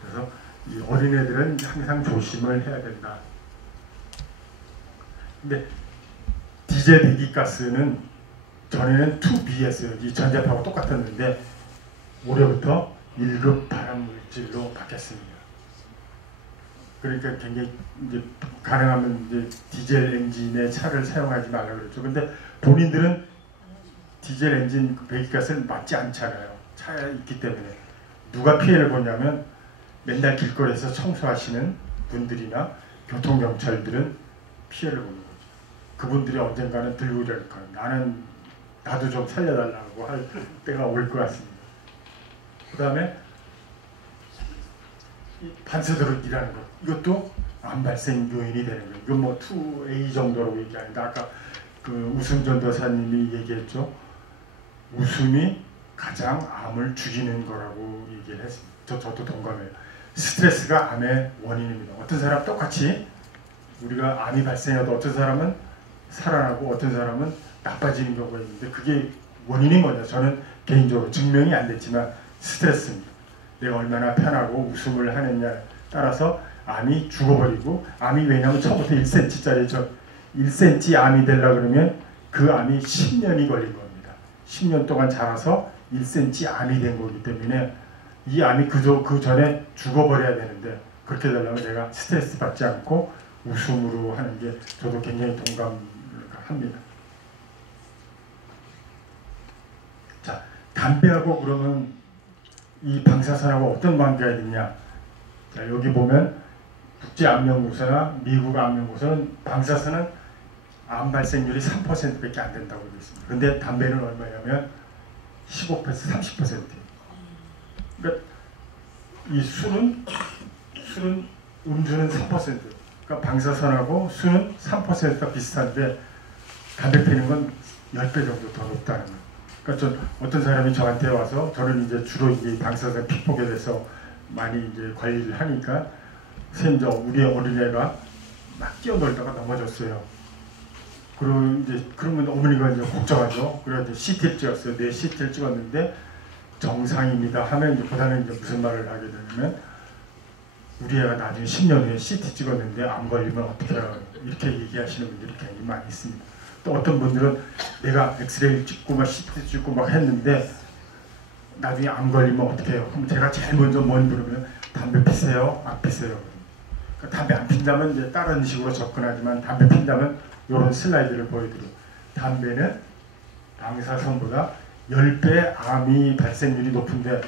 그래서 이 어린애들은 항상 조심을 해야 된다. 근데 디젤 배기가스는 전에는 2B였어요. 이 전자파하고 똑같았는데 올해부터 1급 발암물질로 바뀌었습니다. 그러니까 굉장히 이제 가능하면 이제 디젤 엔진의 차를 사용하지 말라고 그랬죠. 근데 본인들은 디젤 엔진 배기가스는 맞지 않잖아요. 차에 있기 때문에. 누가 피해를 보냐면 맨날 길거리에서 청소하시는 분들이나 교통경찰들은 피해를 보는 거죠. 그분들이 언젠가는 들고 이럴 거예요. 나도 좀 살려달라고 할 때가 올 것 같습니다. 그 다음에 반사대로 일하는 것. 이것도 암 발생 요인이 되는 거예요. 이건 뭐 2A 정도로 얘기하는데 아까 그 웃음 전도사님이 얘기했죠. 웃음이 가장 암을 죽이는 거라고 얘기를 했습니다. 저도 동감해요. 스트레스가 암의 원인입니다. 어떤 사람 똑같이 우리가 암이 발생해도 어떤 사람은 살아나고 어떤 사람은 나빠지는 경우가 있는데 그게 원인인 거죠. 저는 개인적으로 증명이 안 됐지만 스트레스입니다. 내가 얼마나 편하고 웃음을 하느냐에 따라서 암이 죽어버리고 암이 왜냐하면 처음부터 1cm짜리 1cm 암이 되려고 그러면 그 암이 10년이 걸린 겁니다. 10년 동안 자라서 1cm 암이 된 거기 때문에 이 암이 그 전에 죽어버려야 되는데 그렇게 되려면 내가 스트레스 받지 않고 웃음으로 하는 게 저도 굉장히 동감합니다. 자, 담배하고 그러면 이 방사선하고 어떤 관계가 있느냐? 자, 여기 보면 국제암연구소나 미국 암연구소는 방사선은 암 발생률이 3%밖에 안 된다고 되어 있습니다. 그런데 담배는 얼마냐면 15%, 30%. 그러니까 이 술은 음주는 3%. 그러니까 방사선하고 술은 3%가 비슷한데 담배 피는 건 10배 정도 더 높다는 거예요. 그러니까 어떤 사람이 저한테 와서 저는 이제 주로 이제 방사선 피폭에 대해서 많이 이제 관리를 하니까 선생님 우리 어린애가 막 뛰어놀다가 넘어졌어요. 그러면 어머니가 이제 걱정하죠. 그래서 CT를 찍었어요. 뇌 CT를 찍었는데 정상입니다 하면 이제 그다음에 이제 무슨 말을 하게 되냐면 우리 애가 나중에 10년 후에 CT 찍었는데 암 걸리면 어떻게 해요? 이렇게 얘기하시는 분들이 굉장히 많이 있습니다. 또 어떤 분들은 내가 엑스레이 찍고 막 CT 찍고 막 했는데 나중에 암 걸리면 어떻게 해요? 그럼 제가 제일 먼저 뭘 물으면 담배 피세요? 안 피세요? 그러니까 담배 안 핀다면 이제 다른 식으로 접근하지만 담배 핀다면 이런 슬라이드를 보여드려요. 담배는 방사선보다 10배 암이 발생률이 높은데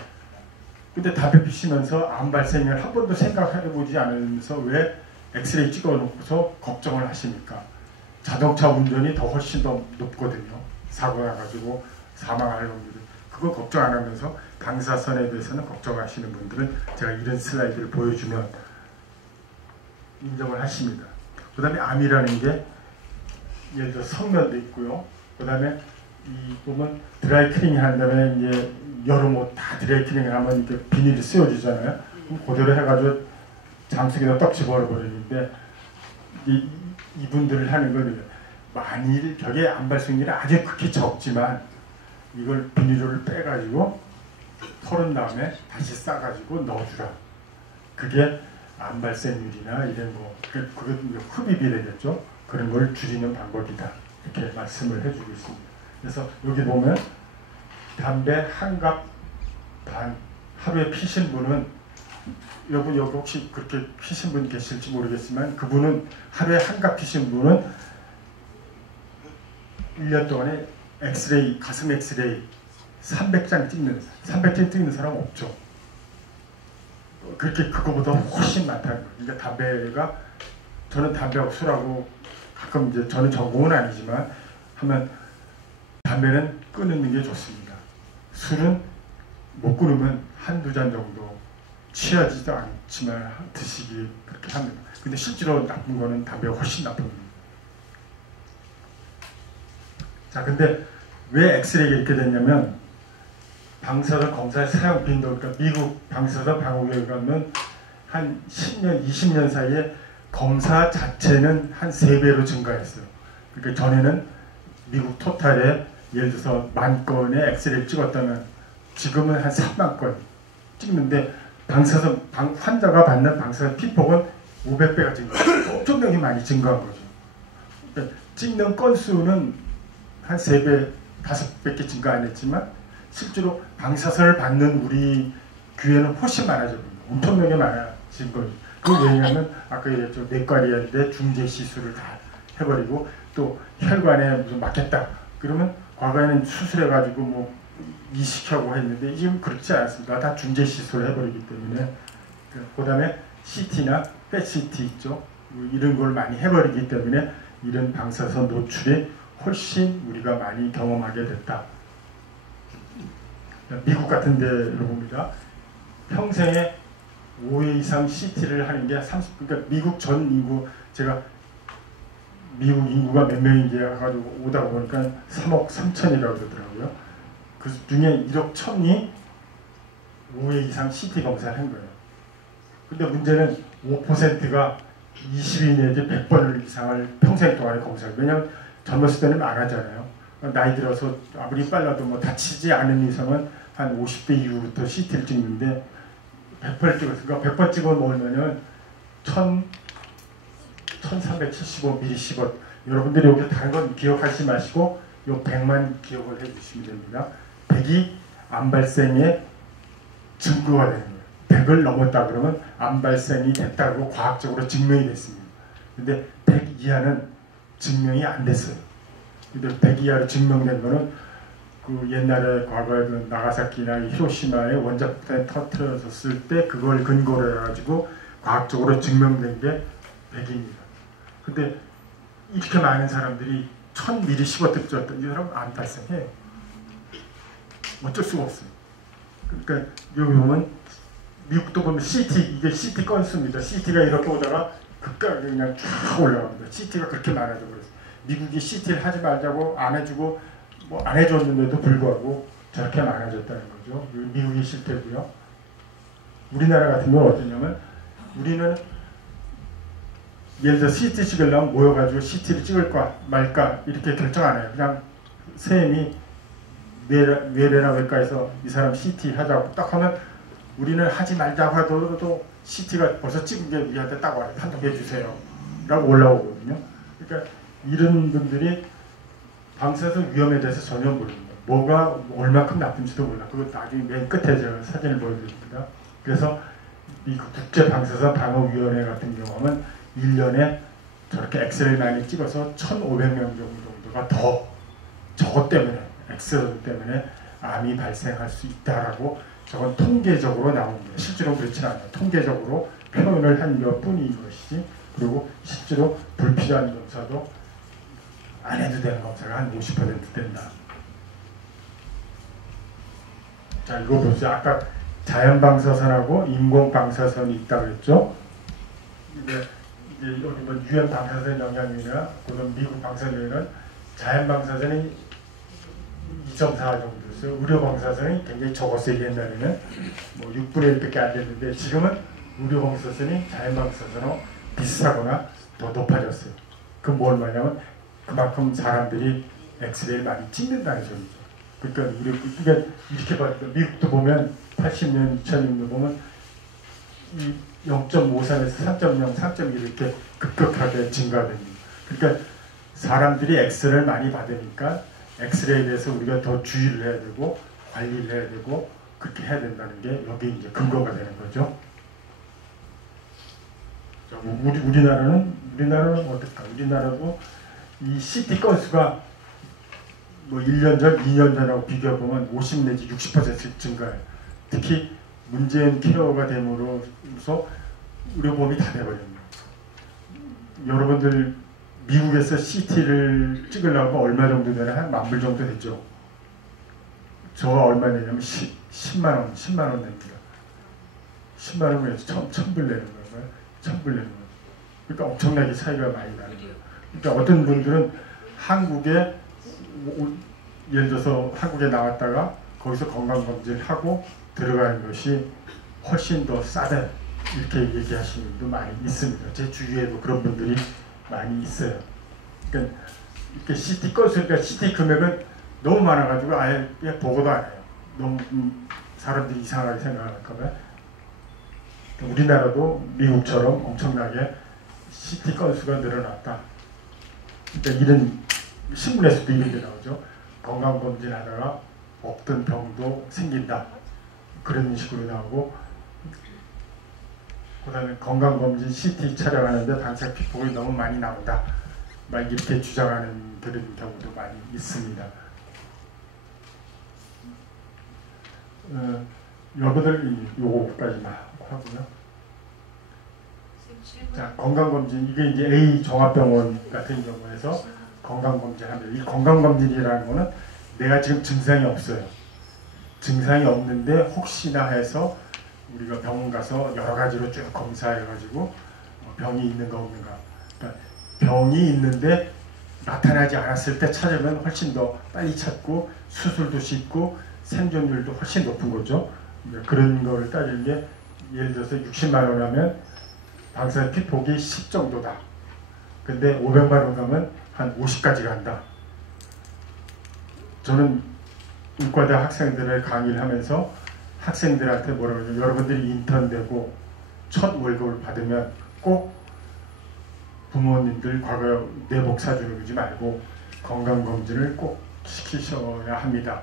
근데 담배 피시면서 암 발생을 한 번도 생각해보지 않으면서 왜 엑스레이 찍어놓고서 걱정을 하십니까? 자동차 운전이 더 훨씬 더 높거든요. 사고 나가지고 사망할 확률이. 그거 걱정 안 하면서 방사선에 대해서는 걱정하시는 분들은 제가 이런 슬라이드를 보여주면 인정을 하십니다. 그 다음에 암이라는 게 예를 들어 성면도 있고요. 그 다음에 이 보면 드라이 클리닝 한 다음에 이제 여름 옷 다 드라이클닝 하면 이렇게 비닐이 씌워지잖아요. 그럼 그대로 해가지고 장수기에다 떡 집어버리는데 이분들을 하는 건 만일 벽에 안발생률이 아주 극히 적지만 이걸 비닐을 빼가지고 털은 다음에 다시 싸가지고 넣어주라. 그게 안발생률이나 이런 거 그게 흡입이 되겠죠. 그런 걸 줄이는 방법이다. 이렇게 말씀을 해주고 있습니다. 그래서 여기 보면 담배 한 갑 반 하루에 피신 분은 여러분 여기 혹시 그렇게 피신 분 계실지 모르겠지만 그분은 하루에 한 갑 피신 분은 1년 동안에 엑스레이 가슴 엑스레이 300장 찍는 사람 없죠. 그렇게 그거보다 훨씬 많다는 거예요. 그러니까 담배가 저는 담배하고 술하고 가끔 이제 저는 전공은 아니지만 하면 담배는 끊는 게 좋습니다. 술은 못 끊으면 한두 잔 정도 취하지도 않지만 드시기 그렇게 합니다. 근데 실제로 나쁜 거는 담배가 훨씬 나쁩니다. 자, 근데 왜 엑스레이가 이렇게 됐냐면 방사선 검사의 사용 빈도, 그러니까 미국 방사선 방호결과는 한 10년, 20년 사이에 검사 자체는 한 3배로 증가했어요. 그러니까 전에는 미국 토탈에 예를 들어서 10,000건의 엑스레이를 찍었다면 지금은 한 3만 건 찍는데 방사선 환자가 받는 방사선 피폭은 500배가 증가했어요. 엄청나게 많이 증가한 거죠. 그러니까 찍는 건수는 한 3배, 5배께 증가 안 했지만 실제로 방사선을 받는 우리 귀에는 훨씬 많아졌습니다. 엄청나게 많아진 거죠. 그 왜냐하면 아까 얘기했죠. 내과리인데 중재 시술을 다 해버리고 또 혈관에 무슨 막혔다. 그러면 과거에는 수술해가지고 뭐 이식하고 했는데 지금 그렇지 않습니다. 다 중재 시술을 해버리기 때문에 그 다음에 CT나 PET-CT 있죠. 이런 걸 많이 해버리기 때문에 이런 방사선 노출이 훨씬 우리가 많이 경험하게 됐다. 미국 같은 데로 봅니다. 평생에 5회 이상 CT를 하는 게 30, 그러니까 미국 전 인구, 제가 미국 인구가 몇 명인지 해가지고 오다 보니까 3억 3천이라고 그러더라고요. 그 중에 1억 1천이 5회 이상 CT 검사를 한 거예요. 근데 문제는 5%가 20일 내지 100번을 이상을 평생 동안에 검사해요. 왜냐하면 젊었을 때는 안 하잖아요. 나이 들어서 아무리 빨라도 뭐 다치지 않은 이상은 한 50대 이후부터 CT를 찍는데 100번을 찍었으니까 100번 찍어 놓으면은 1375mSv. 여러분들이 여기 다른 건 기억하지 마시고 요 100만 기억을 해주시면 됩니다. 100이 암 발생의 증거가 되는 거예요. 100을 넘었다 그러면 암 발생이 됐다고 과학적으로 증명이 됐습니다. 근데 100 이하는 증명이 안 됐어요. 근데 100 이하로 증명된 거는 그 옛날에 과거에 그 나가사키나 히로시마에 원자폭탄이 터뜨려졌을 때 그걸 근거로 해가지고 과학적으로 증명된 게 100입니다. 근데 이렇게 많은 사람들이 1000mSv 줬던 이 사람 안 발생해요. 어쩔 수가 없어요. 그러니까 여기 보면 미국도 보면 CT, 이게 CT 건수입니다. CT가 이렇게 오다가 극강 그냥 쫙 올라갑니다. CT가 그렇게 많아져 버렸어요. 미국이 CT를 하지 말자고 안 해주고 뭐 안 해줬는데도 불구하고 저렇게 많아졌다는 거죠. 미국이 실태고요. 우리나라 같은 경우는 어떠냐면 우리는 예를 들어 CT 찍으려면 모여가지고 CT를 찍을까 말까 이렇게 결정 안 해요. 그냥 선생님이 뇌래나 외과에서 이 사람 CT 하자고 딱 하면 우리는 하지 말자고 하더라도 CT가 벌써 찍은 게 우리한테 딱 와요. 판독해 주세요. 라고 올라오거든요. 그러니까 이런 분들이 방사선 위험에 대해서 전혀 모릅니다. 뭐가 얼마큼 나쁜지도 몰라. 그거 나중에 맨 끝에 제가 사진을 보여드립니다. 그래서 이 국제방사선 방어위원회 같은 경우는 1년에 저렇게 엑스레이 많이 찍어서 1,500명 정도가 더 저것 때문에 엑스레이 때문에 암이 발생할 수 있다라고 저건 통계적으로 나옵니다. 실제로 그렇지는 않아요. 통계적으로 표현을 한 것뿐인 것이지 그리고 실제로 불필요한 검사도 안 해도 되는 검사가 한 50% 된다. 자, 이거 보세요. 아까 자연방사선하고 인공방사선이 있다고 했죠. 이제 여기 뭐 유엔 방사선 영향이나 그런 미국 방사선에는 자연방사선이 2.4 정도 그래서 의료 방사선이 굉장히 적었어요. 옛날에는 뭐 6분의 1밖에 안 됐는데 지금은 의료 방사선이 자연 방사선하고 비슷하거나 더 높아졌어요. 그 뭘 말하냐면 그만큼 사람들이 엑스레이를 많이 찍는다는 소리죠. 그러니까 이렇게 봐요. 미국도 보면 80년, 2000년도 보면 이 0.53에서 3.0, 3.1 이렇게 급격하게 증가됩니다. 그러니까 사람들이 엑스레이를 많이 받으니까 엑스레이에 대해서 우리가 더 주의를 해야 되고 관리를 해야 되고 그렇게 해야 된다는 게 여기 이제 근거가 되는 거죠. 우리나라는 어떨까? 우리나라도 이 CT 건수가 뭐 1년 전, 2년 전하고 비교해보면 50 내지 60% 증가해요. 특히 문재인 케어가 됨으로써 의료보험이 다 돼버립니다. 여러분들 미국에서 CT를 찍으려고 얼마 정도 되나? 한 10,000불 정도 되죠. 저가 얼마 내냐면 10만 원 냅니다. 10만 원을 1,000불 내는 거예요. 1,000불 내는 거예요. 그러니까 엄청나게 차이가 많이 나는 거예요. 그러니까 어떤 분들은 한국에 예를 들어서 한국에 나왔다가 거기서 건강검진을 하고 들어가는 것이 훨씬 더 싸다 이렇게 얘기하시는 분도 많이 있습니다. 제 주위에도 그런 분들이 많이 있어요. 그러니까 이렇게 CT 건수니까 CT 금액은 너무 많아가지고 아예 보고도 안 해요. 너무 사람들이 이상하게 생각할까봐요. 우리나라도 미국처럼 엄청나게 CT 건수가 늘어났다. 그러니까 이런 신문에서도 이런 게 나오죠. 건강검진 하다가 없던 병도 생긴다. 그런 식으로 나오고 그 다음에 건강검진 CT 촬영하는데 방사 피폭이 너무 많이 나온다. 막 이렇게 주장하는 그런 경우도 많이 있습니다. 여러분들 요거까지만 하고요. 자, 건강검진 이게 이제 A 종합병원 같은 경우에서 건강검진합니다. 이 건강검진이라는 거는 내가 지금 증상이 없어요. 증상이 없는데 혹시나 해서 우리가 병원 가서 여러 가지로 쭉 검사해가지고 병이 있는가 없는가. 그러니까 병이 있는데 나타나지 않았을 때 찾으면 훨씬 더 빨리 찾고 수술도 쉽고 생존율도 훨씬 높은 거죠. 그런 거를 따지는 게 예를 들어서 60만 원 하면 방사 피폭이 10 정도다. 근데 500만 원 가면 한 50까지 간다. 저는 의과대 학생들을 강의를 하면서 학생들한테 뭐라고 하냐면 여러분들이 인턴 되고 첫 월급을 받으면 꼭 부모님들 과거 내복 사주는 거지 말고 건강검진을 꼭 시키셔야 합니다.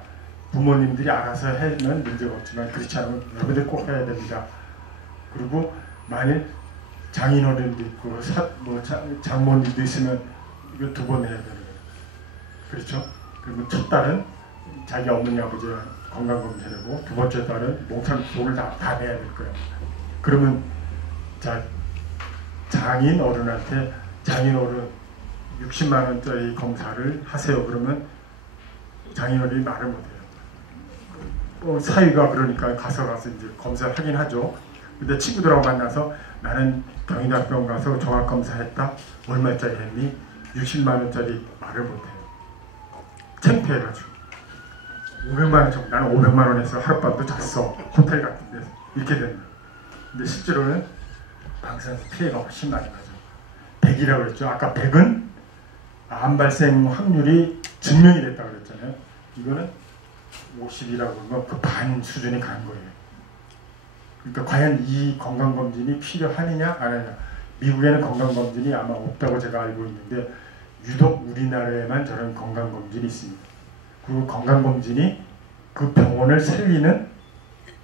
부모님들이 알아서 하면 문제가 없지만 그렇지 않으면 여러분들 꼭 해야 됩니다. 그리고 만일 장인어른도 있고 장모님도 있으면 이거 2번 해야 되는 거예요. 그렇죠? 그리고 첫 딸은 자기 어머니 아버지 건강검진하고 두 번째 딸은 몽땅 돈을 다 내야 될 거예요. 그러면 자 장인어른한테 장인어른 60만 원짜리 검사를 하세요. 그러면 장인어른이 말을 못해요. 사위가 그러니까 가서 이제 검사를 하긴 하죠. 근데 친구들하고 만나서 나는 경희대학병원 가서 종합검사했다. 얼마짜리 했니? 60만 원짜리 말을 못해요. 창피해가지고 500만 원 정도. 나는 500만 원에서 하룻밤도 잤어. 호텔 같은 데서. 이렇게 됩니다. 근데 실제로는 방사선 피해가 훨씬 많이 나죠. 100이라고 그랬죠. 아까 100은 암 발생 확률이 증명이 됐다고 그랬잖아요. 이거는 50이라고 그러면 그 반 수준이 간 거예요. 그러니까 과연 이 건강검진이 필요하느냐 안 하느냐. 미국에는 건강검진이 아마 없다고 제가 알고 있는데 유독 우리나라에만 저런 건강검진이 있습니다. 그리고 건강검진이 그 병원을 살리는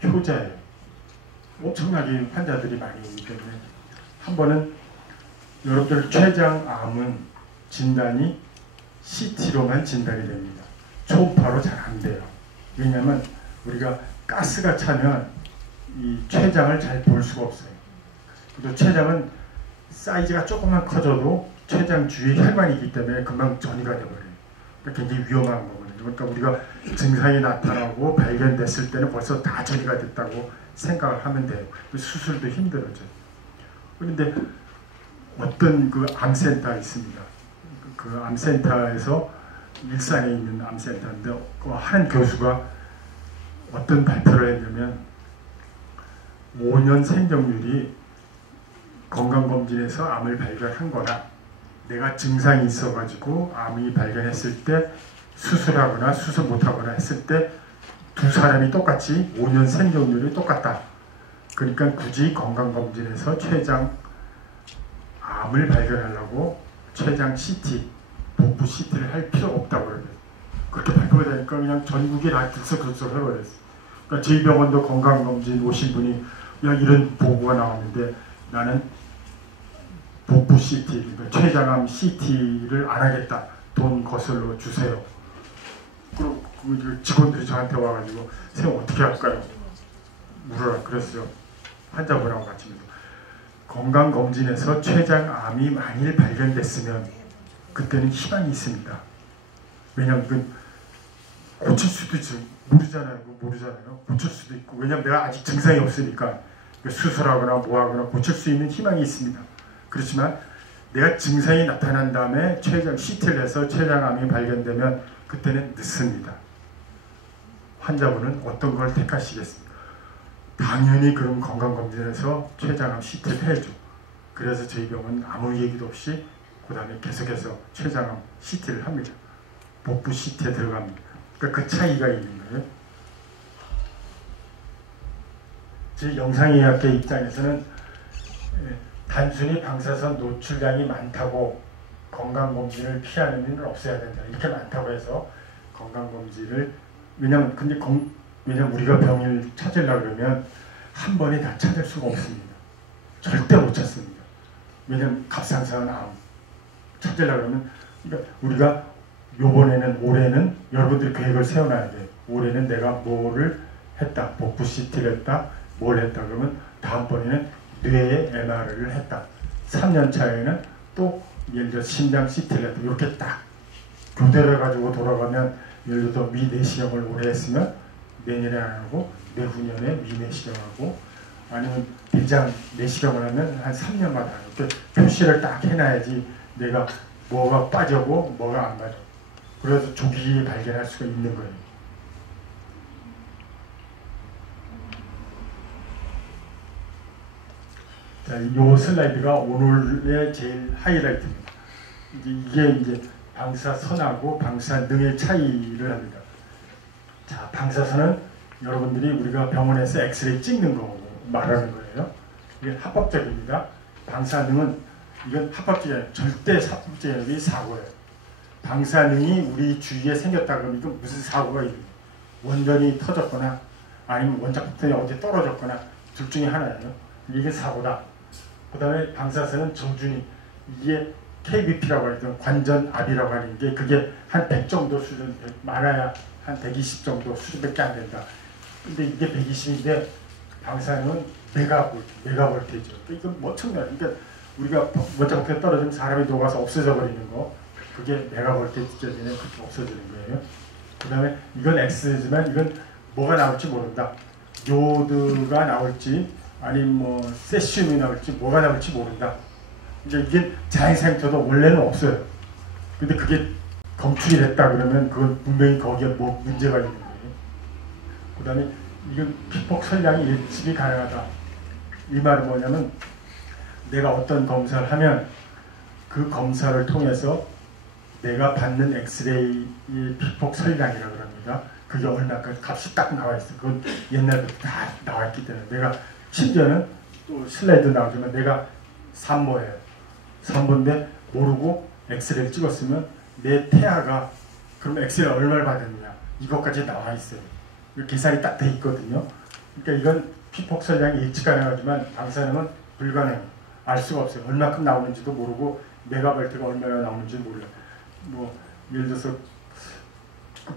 효자예요. 엄청나게 환자들이 많이 오기 때문에 한 번은 여러분들 췌장암은 진단이 CT로만 진단이 됩니다. 초음파로 잘 안 돼요. 왜냐하면 우리가 가스가 차면 이 췌장을 잘 볼 수가 없어요. 그리고 췌장은 사이즈가 조금만 커져도 췌장 주위에 혈관이 있기 때문에 금방 전이가 돼버려요. 그러니까 굉장히 위험한 거거든요. 그러니까 우리가 증상이 나타나고 발견됐을 때는 벌써 다 전이가 됐다고 생각을 하면 돼요. 수술도 힘들어져요. 그런데 어떤 그 암센터 있습니다. 그 암센터에서 일산에 있는 암센터인데 그 한 교수가 어떤 발표를 했냐면 5년 생존율이 건강검진에서 암을 발견한 거나 내가 증상이 있어가지고 암이 발견했을 때 수술하거나 수술 못하거나 했을 때 두 사람이 똑같이 5년 생존율이 똑같다. 그러니까 굳이 건강검진에서 췌장 암을 발견하려고 췌장 CT, 복부 CT를 할 필요 없다고 그러거든요. 그렇게 발표가 되니까 그냥 전국이 다 들썩들썩 해버렸어요. 그러니까 저희 병원도 건강검진 오신 분이 야 이런 보고가 나왔는데 나는 복부 CT, 그러니까 췌장암 CT를 안 하겠다. 돈 거슬러 주세요. 그리고 그 직원들이 저한테 와가지고 선생님 어떻게 할까요? 물어라 그랬어요. 환자분하고 같이. 건강검진에서 췌장암이 만일 발견됐으면 그때는 희망이 있습니다. 왜냐하면 그 고칠 수도 있죠. 모르잖아요. 고칠 수도 있고. 왜냐하면 내가 아직 증상이 없으니까 수술하거나 뭐하거나 고칠 수 있는 희망이 있습니다. 그렇지만 내가 증상이 나타난 다음에 췌장 CT를 해서 췌장암이 발견되면 그때는 늦습니다. 환자분은 어떤 걸 택하시겠습니까? 당연히 그런 건강검진에서 췌장암 CT를 해야죠. 그래서 저희 병원은 아무 얘기도 없이 그 다음에 계속해서 췌장암 CT를 합니다. 복부 CT에 들어갑니다. 그러니까 그 차이가 있는 거예요. 제 영상의학계 입장에서는 단순히 방사선 노출량이 많다고 건강검진을 피하는 일은 없어야 된다. 이렇게 많다고 해서 건강검진을 왜냐면 우리가 병을 찾으려고 그러면 한 번에 다 찾을 수가 없습니다. 절대 못 찾습니다. 왜냐면 갑상선 암 찾으려고 그러면 그러니까 우리가 올해는 여러분들이 계획을 세워놔야 돼요. 올해는 내가 뭐를 했다. 복부 CT를 했다. 뭘 했다. 그러면 다음번에는 뇌에 MR을 했다. 3년 차에는 또 예를 들어 심장 CT를 했다. 이렇게 딱 교대를 가지고 돌아가면 예를 들어 위내시경을 올해 했으면 내년에 안 하고 내후년에 위내시경하고 아니면 대장 내시경을 하면 한 3년마다 이렇게 표시를 딱 해놔야지 내가 뭐가 빠져고 뭐가 안 빠져. 그래서 조기에 발견할 수가 있는 거예요. 자, 이 슬라이드가 오늘의 제일 하이라이트입니다. 이게 이제 방사선하고 방사능의 차이를 합니다. 자, 방사선은 여러분들이 우리가 병원에서 엑스레이 찍는 거 말하는 거예요. 이게 합법적입니다. 방사능은 이건 합법적이 아니라 절대 합법적이 사고예요. 방사능이 우리 주위에 생겼다 그러면 이건 무슨 사고가 있는 원전이 터졌거나 아니면 원자폭탄이 어디 떨어졌거나 둘 중에 하나예요. 이게 사고다. 그 다음에 방사선은 정준이 이게 KBP라고 하던 관전압이라고 하는 게 그게 한 100 정도 수준 많아야 한 120 정도 수준밖에 안 된다. 근데 이게 120인데 방사능은 메가볼트죠. 이건 엄청나요. 그러니까 우리가 원자폭탄 떨어지면 사람이 녹아서 없어져 버리는 거 그게 메가볼트까지는 그렇게 없어지는 거예요. 그 다음에 이건 X지만 이건 뭐가 나올지 모른다. 요드가 나올지 아니면 뭐 세슘이 나올지 뭐가 나올지 모른다. 이제 이게 자연상태도 원래는 없어요. 근데 그게 검출이 됐다 그러면 그건 분명히 거기에 뭐 문제가 있는 거예요. 그 다음에 이건 피폭 선량이 예측이 가능하다. 이 말은 뭐냐면 내가 어떤 검사를 하면 그 검사를 통해서 내가 받는 엑스레이의 피폭 선량이라고 합니다. 그게 얼마까지 값이 딱 나와 있어요. 그건 옛날부터 다 나와 있기 때문에 내가 심지어는 또 슬라이드 나오지만 내가 산모예요. 산모인데 모르고 엑스레이를 찍었으면 내 태아가 그럼 엑스레이 얼마를 받았느냐 이것까지 나와 있어요. 계산이 딱 돼 있거든요. 그러니까 이건 피폭 선량이 예측 가능하지만 방사능은 불가능해요. 알 수가 없어요. 얼마큼 나오는지도 모르고 메가볼트가 얼마나 나오는지 몰라요. 뭐 예를 들어서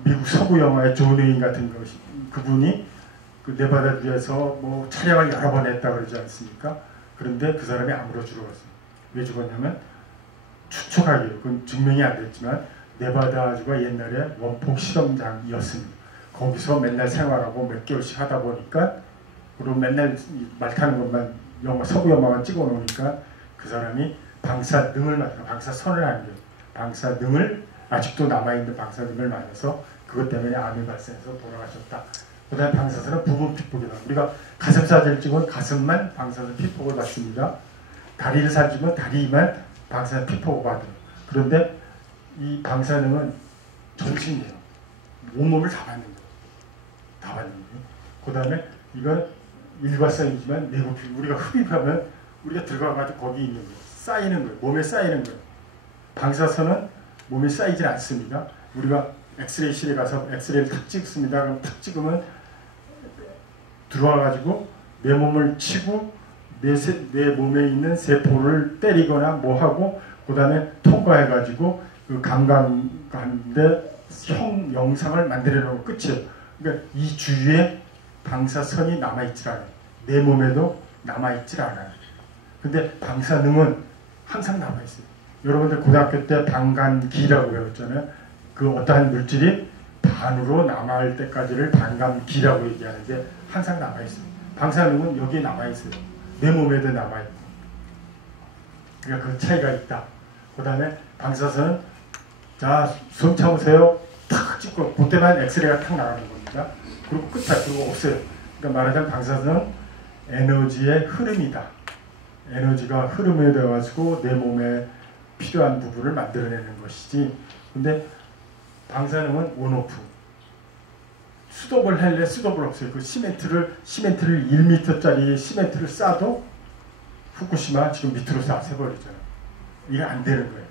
미국 서부 영화의 존 웨인 같은 것이 그분이 그 네바다주에서 뭐 촬영을 여러 번 했다 그러지 않습니까? 그런데 그 사람이 암으로 죽었어요. 왜 죽었냐면 추측하기로 그건 증명이 안 됐지만 네바다주가 옛날에 원폭 실험장이었습니다. 거기서 맨날 생활하고 몇 개월씩 하다 보니까 그리고 맨날 말 타는 것만 서부 영화만 찍어 놓으니까 그 사람이 방사능을 맞아요. 방사선을 아니에요. 방사능을 아직도 남아있는 방사능을 맞아서 그것 때문에 암이 발생해서 돌아가셨다. 그다음에 방사선은 부분 피폭이다. 우리가 가슴 사진을 찍으면 가슴만 방사선 피폭을 받습니다. 다리를 사진은 다리만 방사선 피폭을 받아요. 그런데 이 방사능은 전신이에요. 온몸을 다 받는 거예요. 다 받는 거예요. 그 다음에 이건 일과성이지만 내부피, 우리가 흡입하면 우리가 들어가가지고 거기 있는 거예요. 쌓이는 거예요. 몸에 쌓이는 거예요. 방사선은 몸에 쌓이질 않습니다. 우리가 엑스레이실에 가서 엑스레이를 탁 찍습니다. 그럼 탁 찍으면 들어와가지고 내 몸을 치고 내 몸에 있는 세포를 때리거나 뭐 하고 그 다음에 통과해가지고 그 감각가운데 영상을 만들어 놓은 끝이에요. 그러니까 이 주위에 방사선이 남아있질 않아요. 내 몸에도 남아있질 않아요. 근데 방사능은 항상 남아있어요. 여러분들 고등학교 때 반감기라고 배웠잖아요. 그 어떠한 물질이 반으로 남아있을 때까지를 반감기라고 얘기하는데 항상 남아있어요. 방사능은 여기에 남아있어요. 내 몸에도 남아있고. 그러니까 그 차이가 있다. 그 다음에 방사선은 자, 숨 참으세요. 탁 찍고 그때만 엑스레이가 탁 나가는 겁니다. 그리고 끝이야. 그리고 없어요. 그러니까 말하자면 방사선은 에너지의 흐름이다. 에너지가 흐름에 되어가지고 내 몸에 필요한 부분을 만들어내는 것이지. 근데 방사능은 온오프. 수도볼 할래 수도볼 없어요. 그 시멘트를 1m짜리 시멘트를 싸도 후쿠시마 지금 밑으로 다 새버리잖아요. 이게 안 되는 거예요.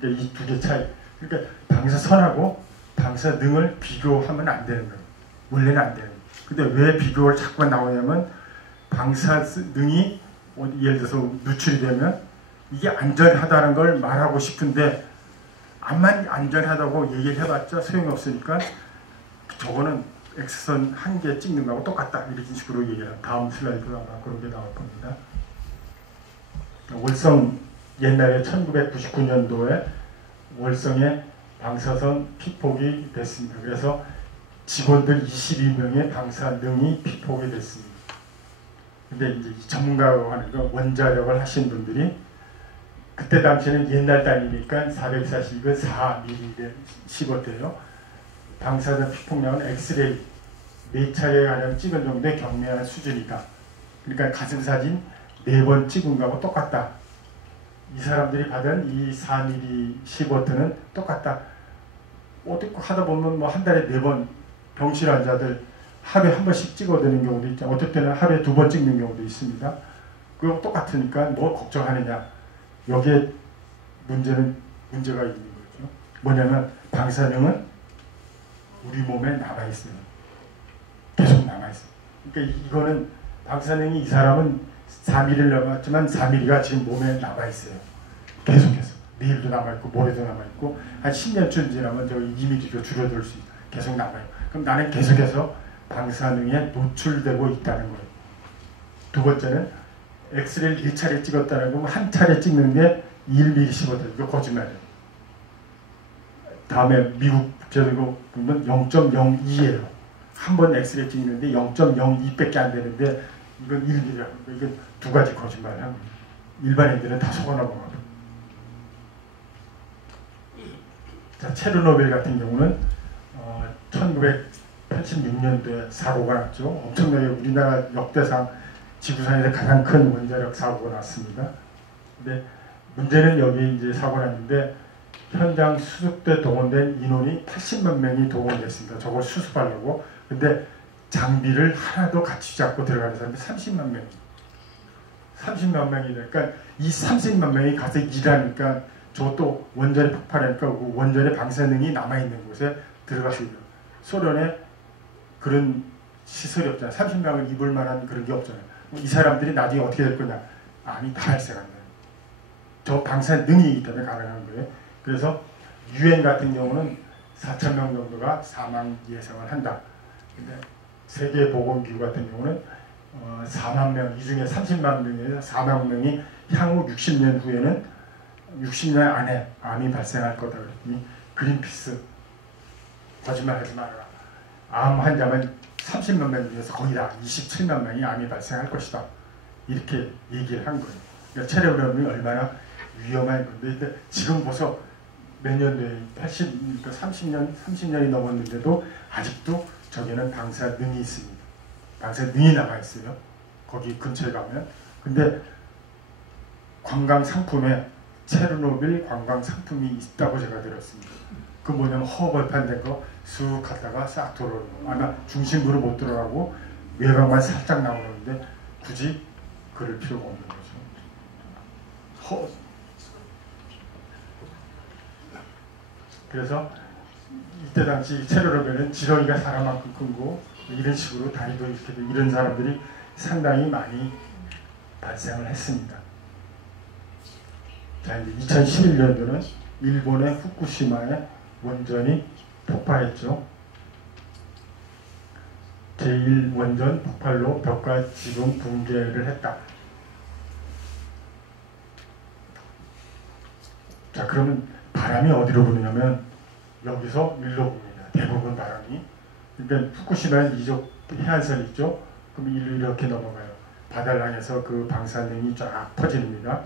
그러니까 이 두 개 차이. 그러니까 방사선하고 방사능을 비교하면 안 되는 거예요. 원래는 안 되는 거예요. 근데 왜 비교를 자꾸만 나오냐면 방사능이 예를 들어서 누출이 되면 이게 안전하다는 걸 말하고 싶은데 암만 안전하다고 얘기를 해봤자 소용이 없으니까 저거는 X선 한 개 찍는 거하고 똑같다 이런 식으로 얘기를 해요. 다음 슬라이드로 아마 그런 게 나올 겁니다. 월성 옛날에 1999년도에 월성에 방사선 피폭이 됐습니다. 그래서 직원들 22명의 방사능이 피폭이 됐습니다. 근데 이제 전문가라고 하는 거 원자력을 하신 분들이 그때 당시에는 옛날 단위니까 442가 4mm 씹었대요. 방사선 피폭량은 엑스레이 4차례 가량 찍은 정도의 경미한 수준이다. 그러니까 가슴 사진 4번 찍은 거하고 똑같다. 이 사람들이 받은 이 4mm 시버트는 똑같다. 어떻게 하다 보면 뭐 한 달에 4번 병실 환자들 하루에 한 번씩 찍어드는 경우도 있죠. 어떨 때는 하루에 2번 찍는 경우도 있습니다. 그거 똑같으니까 뭐 걱정하느냐. 여기에 문제가 있는 거죠. 뭐냐면 방사능은 우리 몸에 남아있어요. 계속 남아있어요. 그러니까 이거는 방사능이 이 사람은 4mm를 남았지만 4mm가 지금 몸에 남아있어요. 계속해서. 내일도 남아있고 모레도 남아있고 한 10년쯤 지나면 저 2mm로 줄어들 수 있어요. 계속 남아요. 그럼 나는 계속해서 방사능에 노출되고 있다는 거예요. 두 번째는 엑스레이를 1차례 찍었다는 거면 한 차례 찍는 게 1mm 씹었다. 이거 거짓말이에요. 다음에 미국 제도 보면 0.02예요. 한 번 엑스레이 찍는데 0.02밖에 안 되는데 이건 1mm라고. 이건 두 가지 거짓말을 합니다. 일반인들은 다 속아 넘어가고. 자, 체르노빌 같은 경우는 1986년도에 사고가 났죠. 엄청나게 우리나라 역대상 지구상에서 가장 큰 원자력 사고가 났습니다. 근데 문제는 여기 이제 사고가 났는데 현장 수습대 동원된 인원이 80만 명이 동원됐습니다. 저걸 수습하려고. 근데 장비를 하나도 갖추지 않고 들어가는 사람이 30만 명이. 30만 명이 되니까 이 30만 명이 가서 일하니까 저것도 원전이 폭발하니까 그 원전의 방사능이 남아있는 곳에 들어갔습니다. 소련에 그런 시설이 없잖아요. 30명을 입을 만한 그런 게 없잖아요. 이 사람들이 나중에 어떻게 될 거냐. 암이 다 발생한다. 저 방사능이 있기 때문에 가능한 거예요. 그래서 유엔 같은 경우는 4,000명 정도가 사망 예상을 한다. 근데 세계보건기구 같은 경우는 4만 명, 이 중에 30만 명에서 4만 명이 향후 60년 후에는 60년 안에 암이 발생할 거다. 그랬더니 그린피스 거짓말하지 말아라. 암 환자만 30만 명 중에서 거의 다 27만 명이 암이 발생할 것이다. 이렇게 얘기를 한 거예요. 그러니까 체력오염이 얼마나 위험한 건데 지금 벌써 몇 년도에 30년이 넘었는데도 아직도 저기는 방사능이 있습니다. 방사능이 남아 있어요. 거기 근처에 가면. 근데 관광 상품에 체르노빌 관광 상품이 있다고 제가 들었습니다. 그 뭐냐면 허벌판 된 거 쑥 갔다가 싹 돌아오는 거. 아마 중심부로 못 들어가고 외곽만 살짝 나오는데 굳이 그럴 필요가 없는 거죠. 그래서 이때 당시 체르노빌은 지렁이가 사람만큼 큰고 이런 식으로 다리도 이렇게 이런 사람들이 상당히 많이 발생을 했습니다. 자, 이제 2011년도는 일본의 후쿠시마에 원전이 폭파했죠. 제1원전 폭발로 벽과 지붕 붕괴를 했다. 자, 그러면 바람이 어디로 부느냐면 여기서 일로 붑니다. 대부분 바람이. 그러니까 후쿠시마는 이쪽 해안선 있죠. 그럼 일로 이렇게 넘어가요. 바다를 향해서 그 방사능이 쫙 퍼집니다.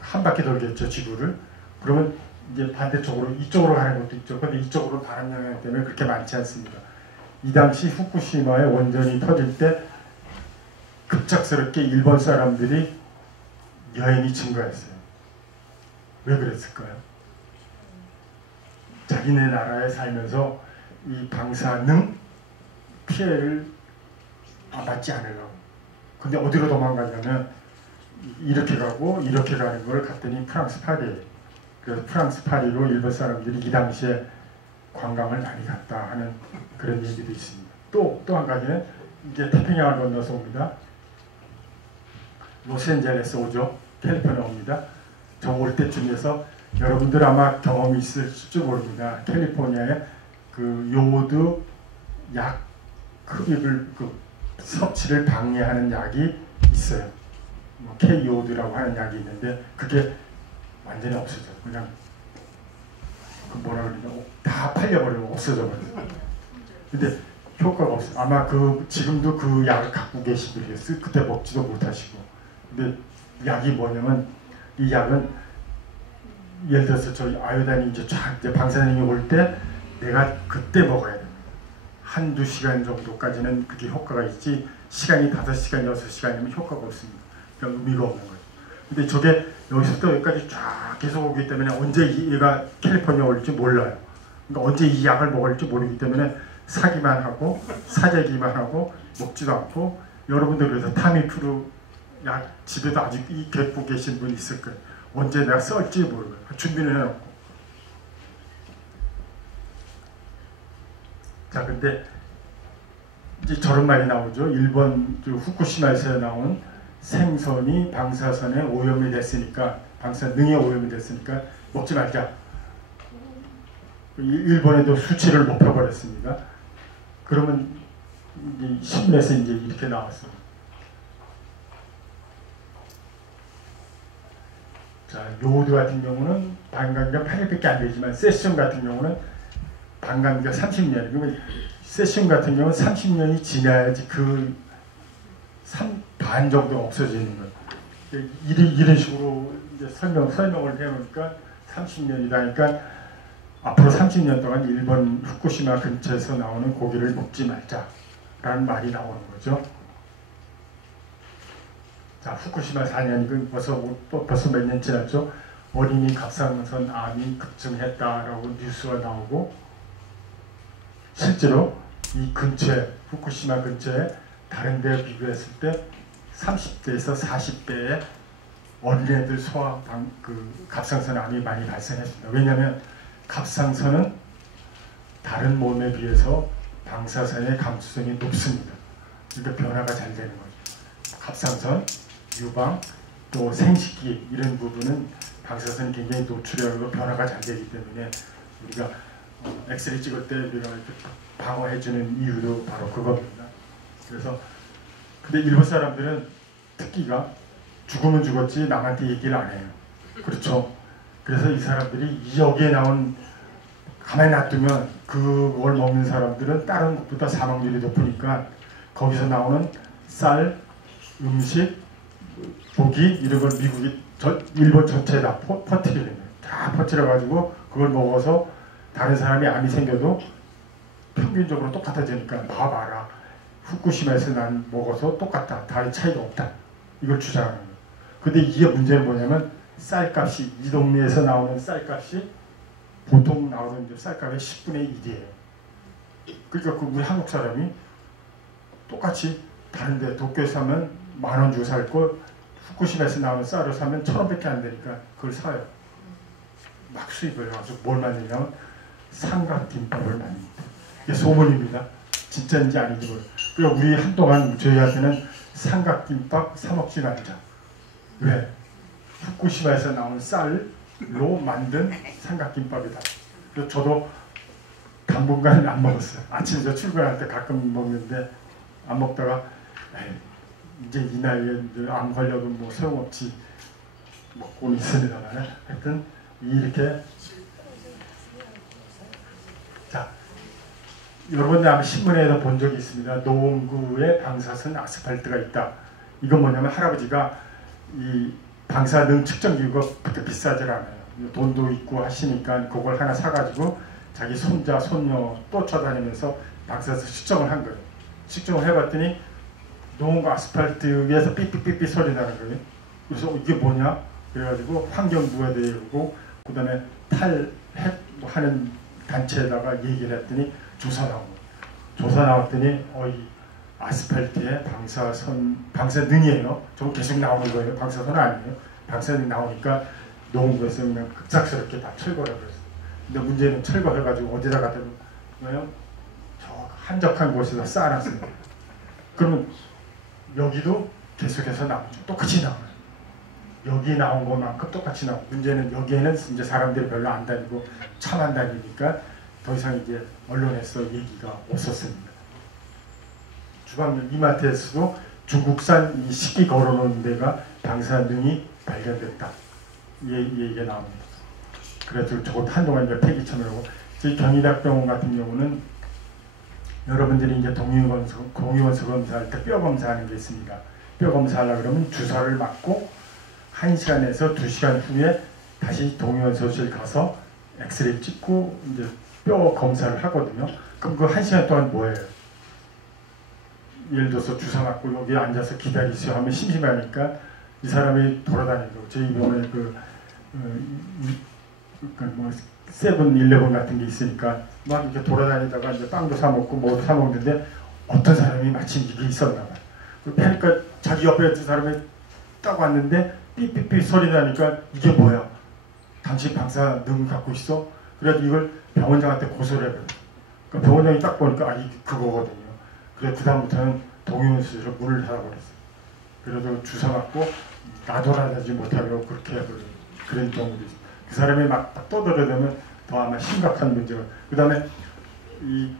한 바퀴 돌겠죠, 지구를. 그러면 이제 반대쪽으로 이쪽으로 가는 것도 있죠. 근데 이쪽으로 바람 영향 때문에 그렇게 많지 않습니다. 이 당시 후쿠시마의 원전이 터질 때 급작스럽게 일본 사람들이 여행이 증가했어요. 왜 그랬을까요? 자기네 나라에 살면서 이 방사능 피해를 받지 않으려고. 근데 어디로 도망가냐면 이렇게 가고 이렇게 가는 걸 갔더니 프랑스 파리예요. 그래서 프랑스 파리로 일본 사람들이 이 당시에 관광을 많이 갔다 하는 그런 얘기도 있습니다. 또 한 가지는 이제 태평양을 건너서 옵니다. 로스앤젤레스 오죠. 캘리포니아 옵니다. 저 올 때쯤에서 여러분들 아마 경험이 있을지 모릅니다. 캘리포니아에 그 요오드 약 흡입을 그 섭취를 방해하는 약이 있어요. 뭐 K-요오드라고 하는 약이 있는데 그게 완전히 없어져. 그냥 그 뭐라 그러냐, 다 팔려버리고 없어져 버려요. 근데 효과가 없어요. 아마 그 지금도 그 약을 갖고 계신 분이 있어요. 그때 먹지도 못하시고. 근데 약이 뭐냐면 이 약은 예를 들어서 저 아요단이 이제 쫙 이제 방사능이 올 때 내가 그때 먹어야 됩니다. 한두 시간 정도까지는 그게 효과가 있지 시간이 5시간, 6시간이면 효과가 없습니다. 그러니까 의미가 없는 거죠. 근데 저게 여기서부터 여기까지 쫙 계속 오기 때문에 언제 얘가 캘리포니아 올지 몰라요. 그러니까 언제 이 약을 먹을지 모르기 때문에 사기만 하고 사재기만 하고 먹지도 않고 여러분들 그래서 타미프루 약 집에도 아직 갖고 계신 분 있을 거예요. 언제 내가 쓸지 모르고 준비를 해놓고. 자, 근데 이제 저런 말이 나오죠. 일본 후쿠시마에서 나온 생선이 방사선에 오염이 됐으니까, 방사능에 오염이 됐으니까 먹지 말자. 일본에도 수치를 높여버렸습니다. 그러면 신문에서 이제 이렇게 나왔습니다. 자, 요오드 같은 경우는 반감기가 8일밖에 안 되지만 세슘 같은 경우는 반감기가 30년. 그러면 세슘 같은 경우는 30년이 지나야지 그 반 정도 없어지는 거예요. 이런 식으로 이제 설명을 해놓으니까 30년이라니까 앞으로 30년 동안 일본 후쿠시마 근처에서 나오는 고기를 먹지 말자라는 말이 나오는 거죠. 자, 후쿠시마 4년이고 벌써 몇 년 지났죠. 어린이 갑상선 암이 급증했다라고 뉴스가 나오고 실제로 이 근처에 후쿠시마 근처에 다른 데 비교했을 때 30대에서 40대의 어린애들 갑상선 암이 많이 발생했습니다. 왜냐하면 갑상선은 다른 몸에 비해서 방사선의 감수성이 높습니다. 그러니까 변화가 잘 되는 거죠. 갑상선, 유방, 또 생식기 이런 부분은 방사선이 굉장히 노출하고 변화가 잘 되기 때문에 우리가 엑스레이 찍을 때 우리가 이렇게 방어해주는 이유도 바로 그겁니다. 그래서 근데 일본 사람들은 특기가 죽으면 죽었지 남한테 얘기를 안 해요. 그렇죠. 그래서 이 사람들이 여기에 나온 가만히 놔두면 그걸 먹는 사람들은 다른 것보다 사망률이 높으니까 거기서 나오는 쌀, 음식, 고기 이런 걸 미국이 일본 전체에 다 퍼뜨리는 거예요. 다 퍼뜨려가지고 그걸 먹어서 다른 사람이 암이 생겨도 평균적으로 똑같아지니까 봐봐라. 후쿠시마에서 난 먹어서 똑같다. 다른 차이가 없다. 이걸 주장하는 거예요. 근데 이게 문제는 뭐냐면 쌀값이 이 동네에서 나오는 쌀값이 보통 나오는 쌀값의 10분의 1이에요. 그러니까 그 우리 한국 사람이 똑같이 다른데 도쿄에서 사면 10,000원 주고 살 거 후쿠시마에서 나오는 쌀을 사면 1,000원밖에 안 되니까 그걸 사요. 막 수입을 해가지고 뭘 만드냐면 삼각김밥을 만듭니다. 이게 소문입니다. 진짜인지 아닌지 모르겠어요. 그러니까 우리 한동안 저희한테는 삼각김밥 사 먹지 말자. 왜? 후쿠시마에서 나온 쌀로 만든 삼각김밥이다. 그래서 저도 당분간 안 먹었어요. 아침에 저 출근할 때 가끔 먹는데 안 먹다가 이제 이 나이에 이제 암 걸려도 뭐 소용없지 먹고는 있습니다만 하여튼 이렇게 자 여러분이 아마 신문에도 본 적이 있습니다. 노원구에 방사선 아스팔트가 있다. 이건 뭐냐면 할아버지가 이 방사능 측정기구가 그렇게 비싸지 않아요. 돈도 있고 하시니까 그걸 하나 사가지고 자기 손자 손녀 쫓아다니면서 방사선 측정을 한 거예요. 측정을 해봤더니 노원구 아스팔트 위에서 삐삐삐삐 소리 나는 거예요. 그래서 이게 뭐냐? 그래가지고 환경부에도 얘기하고 그 다음에 탈핵하는 단체에다가 얘기를 했더니 조사 나온 거예요. 조사 나왔더니 이 아스팔트에 방사능이에요. 좀 계속 나오는 거예요. 방사선은 아니에요. 방사능이 나오니까 노원구에서 그냥 급작스럽게 다 철거를 그랬어요. 근데 문제는 철거해가지고 어디다 갖다 놓으면 저 한적한 곳에다 쌓아놨습니다. 그러면 여기도 계속해서 나오죠. 똑같이 나와요. 여기 나온 것만큼 똑같이 나오고 문제는 여기에는 이제 사람들이 별로 안 다니고 차만 다니니까 더 이상 이제 언론에서 얘기가 없었습니다. 주방 이마트에서도 중국산 이 식기 걸어놓은 데가 방사능이 발견됐다. 이 얘기가 나옵니다. 그래서 저것도 한동안 이제 폐기 처리하고 저희 경희대학병원 같은 경우는 여러분들이 이제 공유원서 검사할 때 뼈 검사하는 게 있습니다. 뼈 검사하려고 그러면 주사를 맞고 1시간에서 2시간 후에 다시 동의원서실 가서 엑스레이 찍고 이제 뼈 검사를 하거든요. 그럼 그 1시간 동안 뭐예요? 예를 들어서 주사 맞고 여기 앉아서 기다리세요 하면 심심하니까 이 사람이 돌아다니고 저희 병원에 뭐 세븐일레븐 같은 게 있으니까 막 이렇게 돌아다니다가 이제 빵도 사 먹고 뭐도 사 먹는데 어떤 사람이 마침 이게 있었나 봐요. 그러니까 자기 옆에 있는 사람이 딱 왔는데 삐삐삐 소리 나니까 이게 뭐야? 당신 방사능 갖고 있어? 그래도 이걸 병원장한테 고소를 해버려요. 그러니까 병원장이 딱 보니까 이게 그거거든요. 그래 그다음부터는 동의원실을 문을 닫아버렸어요. 그래도 주사 맞고 나돌아다니지 못하려고 그렇게 해버려요. 그런 경우도 있어요. 그 사람이 막 떠들어대면 더 아마 심각한 문제가. 그 다음에 이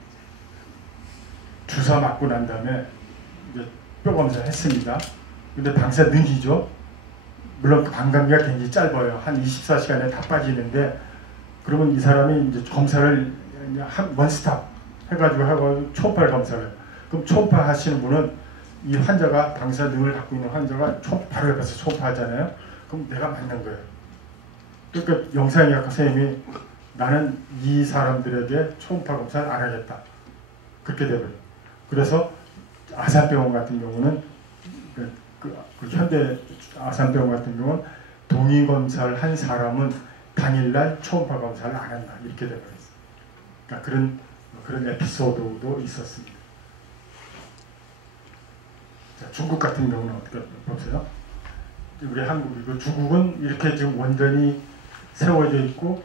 주사 맞고 난 다음에 이제 뼈 검사를 했습니다. 근데 방사능이죠. 물론 관감기가 굉장히 짧아요. 한 24시간에 다 빠지는데 그러면 이 사람이 이제 검사를 한 원스톱 해가지고 초음파를 검사를 해요. 그럼 초음파 하시는 분은 이 환자가 방사능을 갖고 있는 환자가 바로 옆에서 초음파 하잖아요. 그럼 내가 맞는 거예요. 그러니까 영상의학과 선생님이 나는 이 사람들에게 초음파 검사를 안 하겠다. 그렇게 되버려요. 그래서 아산병원 같은 경우는 그 현대 아산병원 같은 경우는 동의검사를 한 사람은 당일날 초음파 검사를 안 한다. 이렇게 되버렸어요. 그러니까 그런 에피소드도 있었습니다. 자, 중국 같은 경우는 어떻게 보세요? 우리 한국이고 중국은 이렇게 지금 원전이 세워져 있고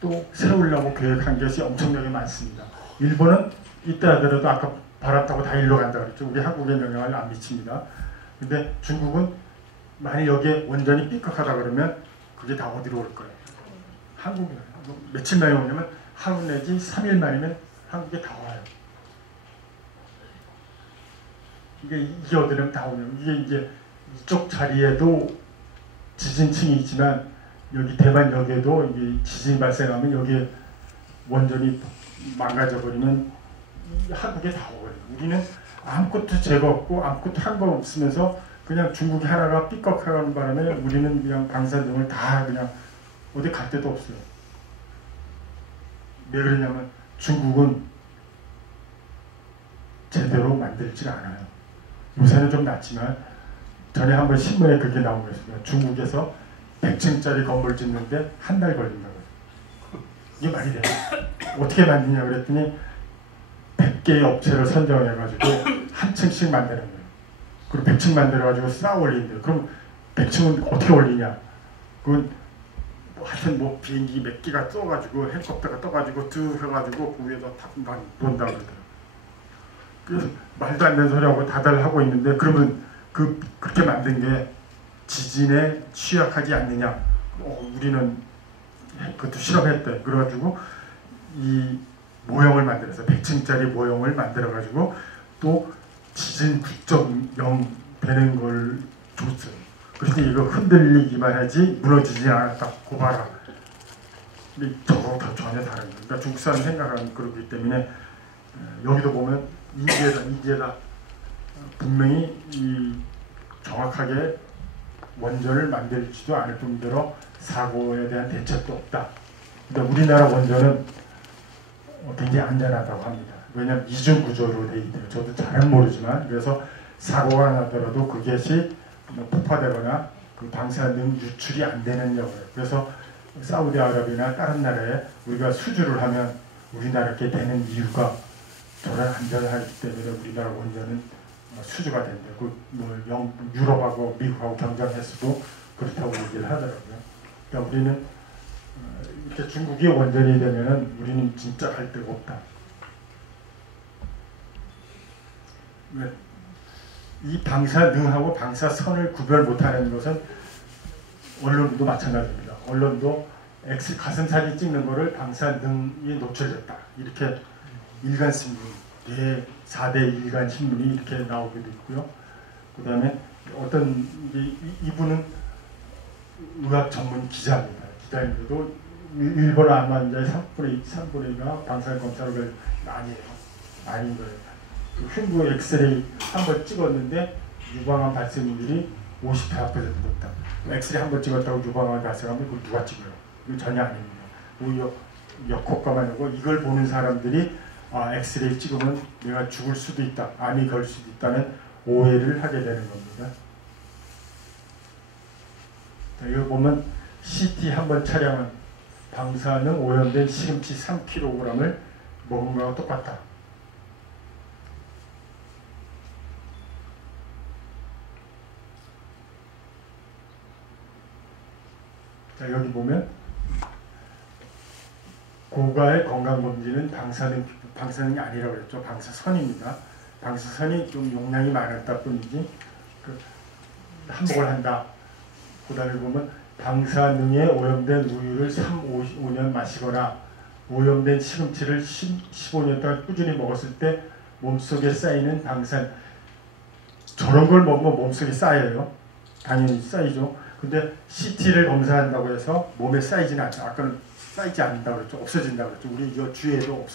또 세우려고 계획한 것이 엄청나게 많습니다. 일본은 이때 하더라도 아까 바람 타고 다 일로 간다 그랬죠. 우리 한국에 영향을 안 미칩니다. 근데 중국은 만약 여기에 원전이 삐걱하다 그러면 그게 다 어디로 올 거예요? 한국에 며칠 만에 오냐면 하루 내지 3일 만이면 한국에 다 와요. 이게 어디로 다 오냐면 이게 이제 이쪽 자리에도 지진층이 있지만 여기 대만역에도 이게 지진이 발생하면 여기에 원전이 망가져버리면 한국에 다 오거든요. 우리는 아무것도 죄가 없고 아무것도 한 거 없으면서 그냥 중국이 하나가 삐걱하는 바람에 우리는 그냥 방사능을 다 그냥 어디 갈 데도 없어요. 왜 그러냐면 중국은 제대로 만들지 않아요. 요새는 좀 낫지만 전에 한번 신문에 그게 나온 거였습니다. 중국에서 100층짜리 건물 짓는데 한 달 걸린다고. 이게 말이 돼요? 어떻게 만드냐 그랬더니 100개의 업체를 선정해가지고 한 층씩 만드는 거예요. 그리고 100층 만들어가지고 쌓아 올린대요. 그럼 100층은 어떻게 올리냐? 그건 하여튼 뭐 비행기 몇 개가 떠가지고 헬리콥터가 떠가지고 쭉 해가지고 그 위에다 탁 놓는다 그러더라고요. 그래서 말도 안 되는 소리하고 다들 하고 있는데 그러면 그렇게 만든 게 지진에 취약하지 않느냐? 우리는 그것도 실험했대. 그래가지고 이 모형을 만들어서 100층짜리 모형을 만들어가지고 또 지진 9.0 되는 걸 줬어요. 그래서 이거 흔들리기만 하지 무너지지 않았다. 고봐라. 근데 저거 다 전혀 다른 거예요. 그러니까 중국 사람 생각하는 그렇기 때문에 여기도 보면 인재다. 분명히 이 정확하게 원전을 만들지도 않을 뿐더러 사고에 대한 대책도 없다. 그러니까 우리나라 원전은 굉장히 안전하다고 합니다. 왜냐하면 이중 구조로 돼 있대요. 저도 잘은 모르지만 그래서 사고가 나더라도 그것이 폭파되거나 그 방사능 유출이 안 되는 역을. 그래서 사우디아라비아나 다른 나라에 우리가 수주를 하면 우리나라께 되는 이유가 저런 안전하기 때문에 우리나라 원전은 수주가 된다. 뭐 유럽하고 미국하고 경쟁했어도 그렇다고 얘기를 하더라고요. 그러니까 우리는 이렇게 중국이 원전이 되면은 우리는 진짜 할 데가 없다. 이 방사능하고 방사선을 구별 못하는 것은 언론도 마찬가지입니다. 언론도 가슴사진 찍는 거를 방사능이 노출됐다. 이렇게 일간신문, 4대 일간신문이 이렇게 나오기도 있고요. 그 다음에 어떤 이분은 의학 전문 기자입니다. 기자인데도 일본 암환자의 3분의 2가 방사능 검사를 많이 해요. 아닌 거예요. 흉부 엑스레이 한번 찍었는데 유방암 발생률이 54% 높다. 엑스레이 한번 찍었다고 유방암 발생하면 그걸 누가 찍어요? 이거 전혀 아닙니다. 오히려 역효과만 하고 이걸 보는 사람들이 엑스레이 찍으면 내가 죽을 수도 있다. 암이 걸 수도 있다는 오해를 하게 되는 겁니다. 자, 이거 보면 CT 한번 촬영한 방사능 오염된 시금치 3kg을 먹은 거와 똑같다. 자, 여기 보면 고가의 건강검진은 방사능이 아니라고 그랬죠. 방사선입니다. 방사선이 좀 용량이 많았다 뿐이지 한복을 한다. 그 다음에 보면 방사능에 오염된 우유를 5년 마시거나 오염된 시금치를 15년 동안 꾸준히 먹었을 때 몸속에 쌓이는 저런 걸 먹으면 몸속에 쌓여요. 당연히 쌓이죠. 근데 CT를 검사한다고 해서 몸에 쌓이지는 않죠. 아까는 쌓이지 않는다고 그랬죠. 없어진다고 그랬죠. 우리 이 주위에도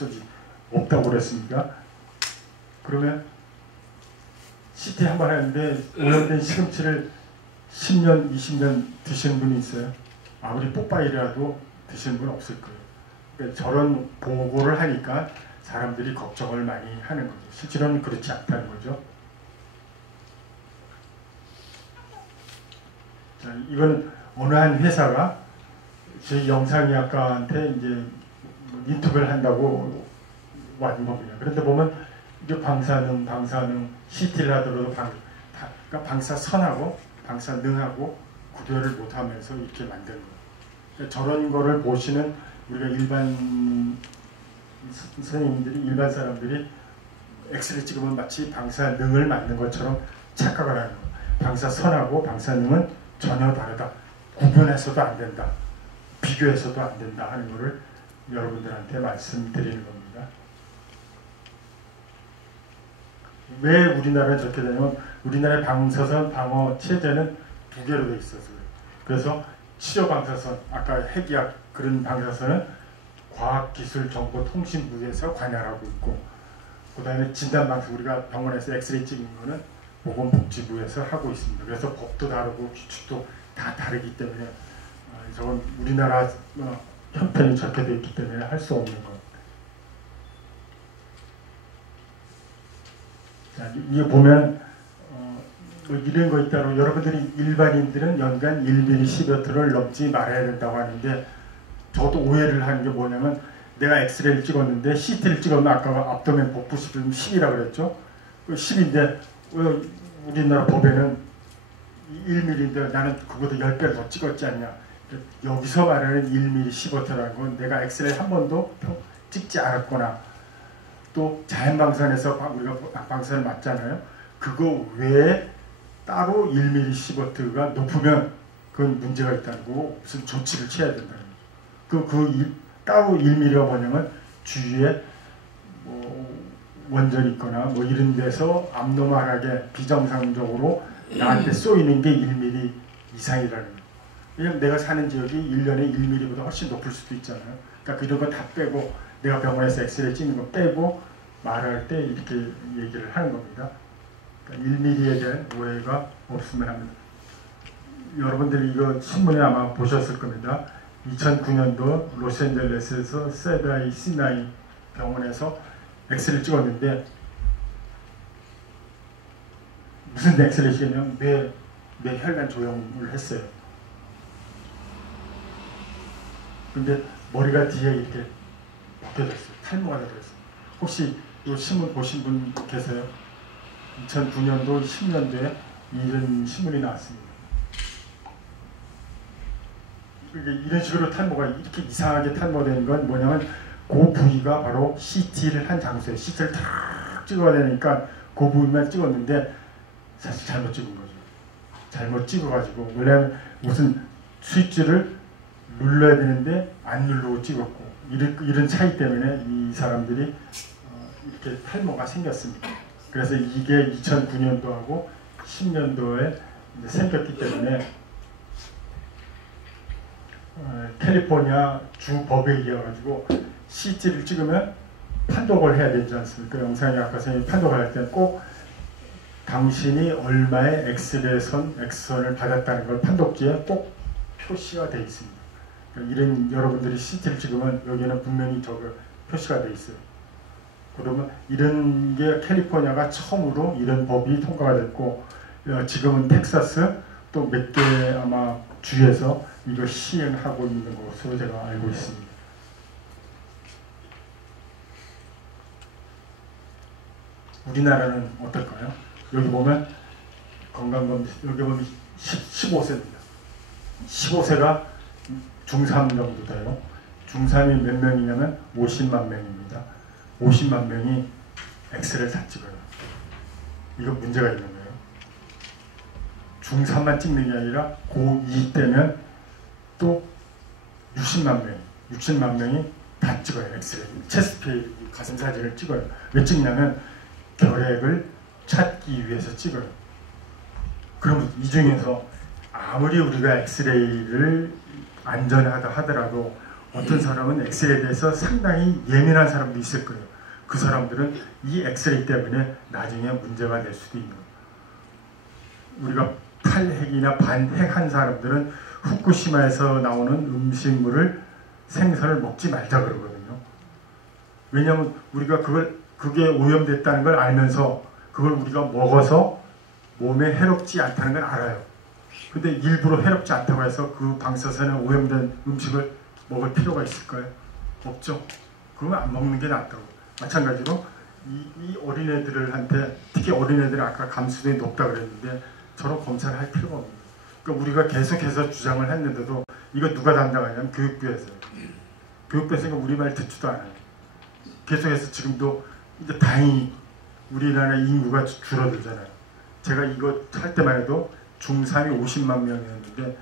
없다고 그랬습니까? 그러면 CT 한번 하는데 오염된 시금치를 10년, 20년 드시는 분이 있어요. 아무리 뽀빠이라도 드시는 분은 없을 거예요. 그러니까 저런 보고를 하니까 사람들이 걱정을 많이 하는 거죠. 실제로는 그렇지 않다는 거죠. 자, 이건 어느 한 회사가 저희 영상의학과한테 이제 인터뷰를 한다고 왔는 겁니다. 그런데 보면 이게 방사능 CT를 하더라도 그러니까 방사선하고 방사능하고 구별을 못하면서 이렇게 만든 거예요. 그러니까 저런 거를 보시는 우리가 일반 선생님들이 일반 사람들이 엑스레이 찍으면 마치 방사능을 맞는 것처럼 착각을 하는 거예요. 방사선하고 방사능은 전혀 다르다. 구분해서도 안 된다. 비교해서도 안 된다 하는 것을 여러분들한테 말씀드리는 겁니다. 왜 우리나라는 저렇게 되냐면 우리나라의 방사선 방어 체제는 2개로 되어 있어서 그래서 치료 방사선, 아까 핵의학 그런 방사선은 과학기술정보통신부에서 관할하고 있고 그 다음에 진단방사 우리가 병원에서 엑스레이 찍는 거는 보건복지부에서 하고 있습니다. 그래서 법도 다르고 규칙도 다 다르기 때문에 저건 우리나라 형편이 저렇게 되어 있기 때문에 할 수 없는 것. 자, 이거 보면 뭐 이런 거 있다고 여러분들이 일반인들은 연간 1mm 10여트를 넘지 말아야 된다고 하는데 저도 오해를 하는 게 뭐냐면 내가 엑스레이를 찍었는데 CT를 찍었는데 아까 압도멘 복부시름 10이라고 그랬죠. 10인데 우리나라 법에는 1mm인데 나는 그보다 10배를 더 찍었지 않냐. 여기서 말하는 1mm 10여트라는 건 내가 엑스레이 한 번도 찍지 않았거나 또 자연방사에서 우리가 방사를 맞잖아요. 그거 외에 따로 1mm 10W가 높으면 그건 문제가 있다는 거고 무슨 조치를 취해야 된다는 거죠. 따로 1mm가 뭐냐면 주위에 뭐 원전이 있거나 뭐 이런 데서 abnormal하게 비정상적으로 나한테 쏘이는 게 1mm 이상이라는 거예요. 왜냐면 내가 사는 지역이 1년에 1mm보다 훨씬 높을 수도 있잖아요. 그러니까 이런 거 다 빼고 내가 병원에서 엑스레이 찍는 거 빼고 말할 때 이렇게 얘기를 하는 겁니다. 1mm에 대한 오해가 없으면 합니다. 여러분들이 이거 신문에 아마 보셨을 겁니다. 2009년도 로스앤젤레스에서 세다이 시나이 병원에서 엑스레이를 찍었는데 무슨 엑스레이 찍었냐면 뇌 혈관 조형을 했어요. 근데 머리가 뒤에 이렇게 벗겨졌어요. 탈모가 되었어요. 혹시 이 신문 보신 분 계세요? 2009년도 10년도에 이런 신문이 나왔습니다. 이런 식으로 탈모가 이렇게 이상하게 탈모되는 건 뭐냐면 그 부위가 바로 CT를 한 장소에 CT를 탁 찍어야 되니까 그 부위만 찍었는데 사실 잘못 찍은 거죠. 잘못 찍어가지고 원래 무슨 스위치를 눌러야 되는데 안 누르고 찍었고 이런 차이 때문에 이 사람들이 이렇게 탈모가 생겼습니다. 그래서 이게 2009년도하고 10년도에 생겼기 때문에 캘리포니아 주 법에 의해 가지고 CT를 찍으면 판독을 해야 되지 않습니까? 영상에 아까 선생님이 판독을 할 때 꼭 당신이 얼마의 엑스선을 받았다는 걸 판독지에 꼭 표시가 되어 있습니다. 이런 여러분들이 CT를 찍으면 여기는 분명히 저거 표시가 되어 있어요. 그러면 이런 게 캘리포니아가 처음으로 이런 법이 통과가 됐고 지금은 텍사스 또 몇 개 아마 주에서 이거 시행하고 있는 것으로 제가 알고 있습니다. 우리나라는 어떨까요? 여기 보면 건강검진 여기 보면 15세입니다. 15세가 중3 정도 돼요. 중3이 몇 명이냐면 50만 명입니다. 50만 명이 엑스레이를 다 찍어요. 이거 문제가 있는 거예요. 중3만 찍는 게 아니라 고2 때면 또 60만 명이 다 찍어요. 엑스레이. 체스트 가슴 사진을 찍어요. 왜 찍냐면 결핵을 찾기 위해서 찍어요. 그러면 이 중에서 아무리 우리가 엑스레이를 안전하다 하더라도 어떤 사람은 엑스레이에 대해서 상당히 예민한 사람도 있을 거예요. 그 사람들은 이 엑스레이 때문에 나중에 문제가 될 수도 있는 거예요. 우리가 탈핵이나 반핵한 사람들은 후쿠시마에서 나오는 음식물을 생선을 먹지 말자 그러거든요. 왜냐하면 우리가 그게 오염됐다는 걸 알면서 그걸 우리가 먹어서 몸에 해롭지 않다는 걸 알아요. 근데 일부러 해롭지 않다고 해서 그 방사선에 오염된 음식을 먹을 필요가 있을까요? 없죠. 그러면 안 먹는 게 낫다고. 마찬가지로 이 어린애들한테 특히 어린애들은 아까 감수성이 높다 그랬는데 저런 검사를 할 필요가 없는 거예요. 그러니까 우리가 계속해서 주장을 했는데도 이거 누가 담당하냐면 교육부에서요. 교육부에서 우리 말 듣지도 않아요. 계속해서 지금도 이제 다행히 우리나라 인구가 줄어들잖아요. 제가 이거 할 때만 해도 중3이 50만 명이었는데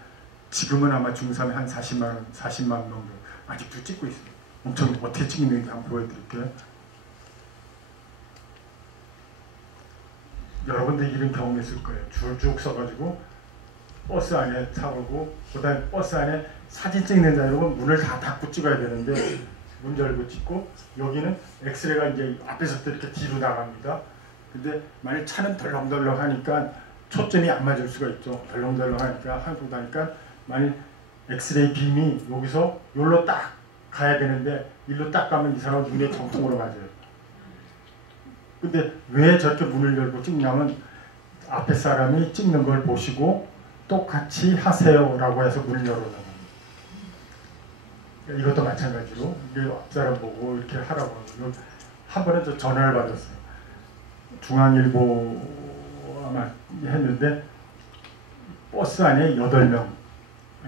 지금은 아마 중3이 한 40만 명 아직도 찍고 있어요. 엄청 어떻게 찍는지 한번 보여드릴게요. 여러분들 이런 경험 있을 거예요. 줄 쭉 서가지고 버스 안에 타고 그 다음에 버스 안에 사진 찍는 자료는 문을 다 닫고 찍어야 되는데 문 열고 찍고 여기는 엑스레이가 이제 앞에서부터 이렇게 뒤로 나갑니다. 근데 만약 차는 덜렁덜렁 하니까 초점이 안 맞을 수가 있죠. 덜렁덜렁 하니까 한국 가니까 만약 엑스레이 빔이 여기서 여기로 딱 가야 되는데 일로 딱 가면 이 사람 눈에 정통으로 맞아요. 근데 왜 저렇게 문을 열고 찍냐면 앞에 사람이 찍는 걸 보시고 똑같이 하세요라고 해서 문을 열어놓는 겁니다. 이것도 마찬가지로 이게 앞 사람 보고 이렇게 하라고 하고 한 번에 저 전화를 받았어요. 중앙일보 아마 했는데 버스 안에 8명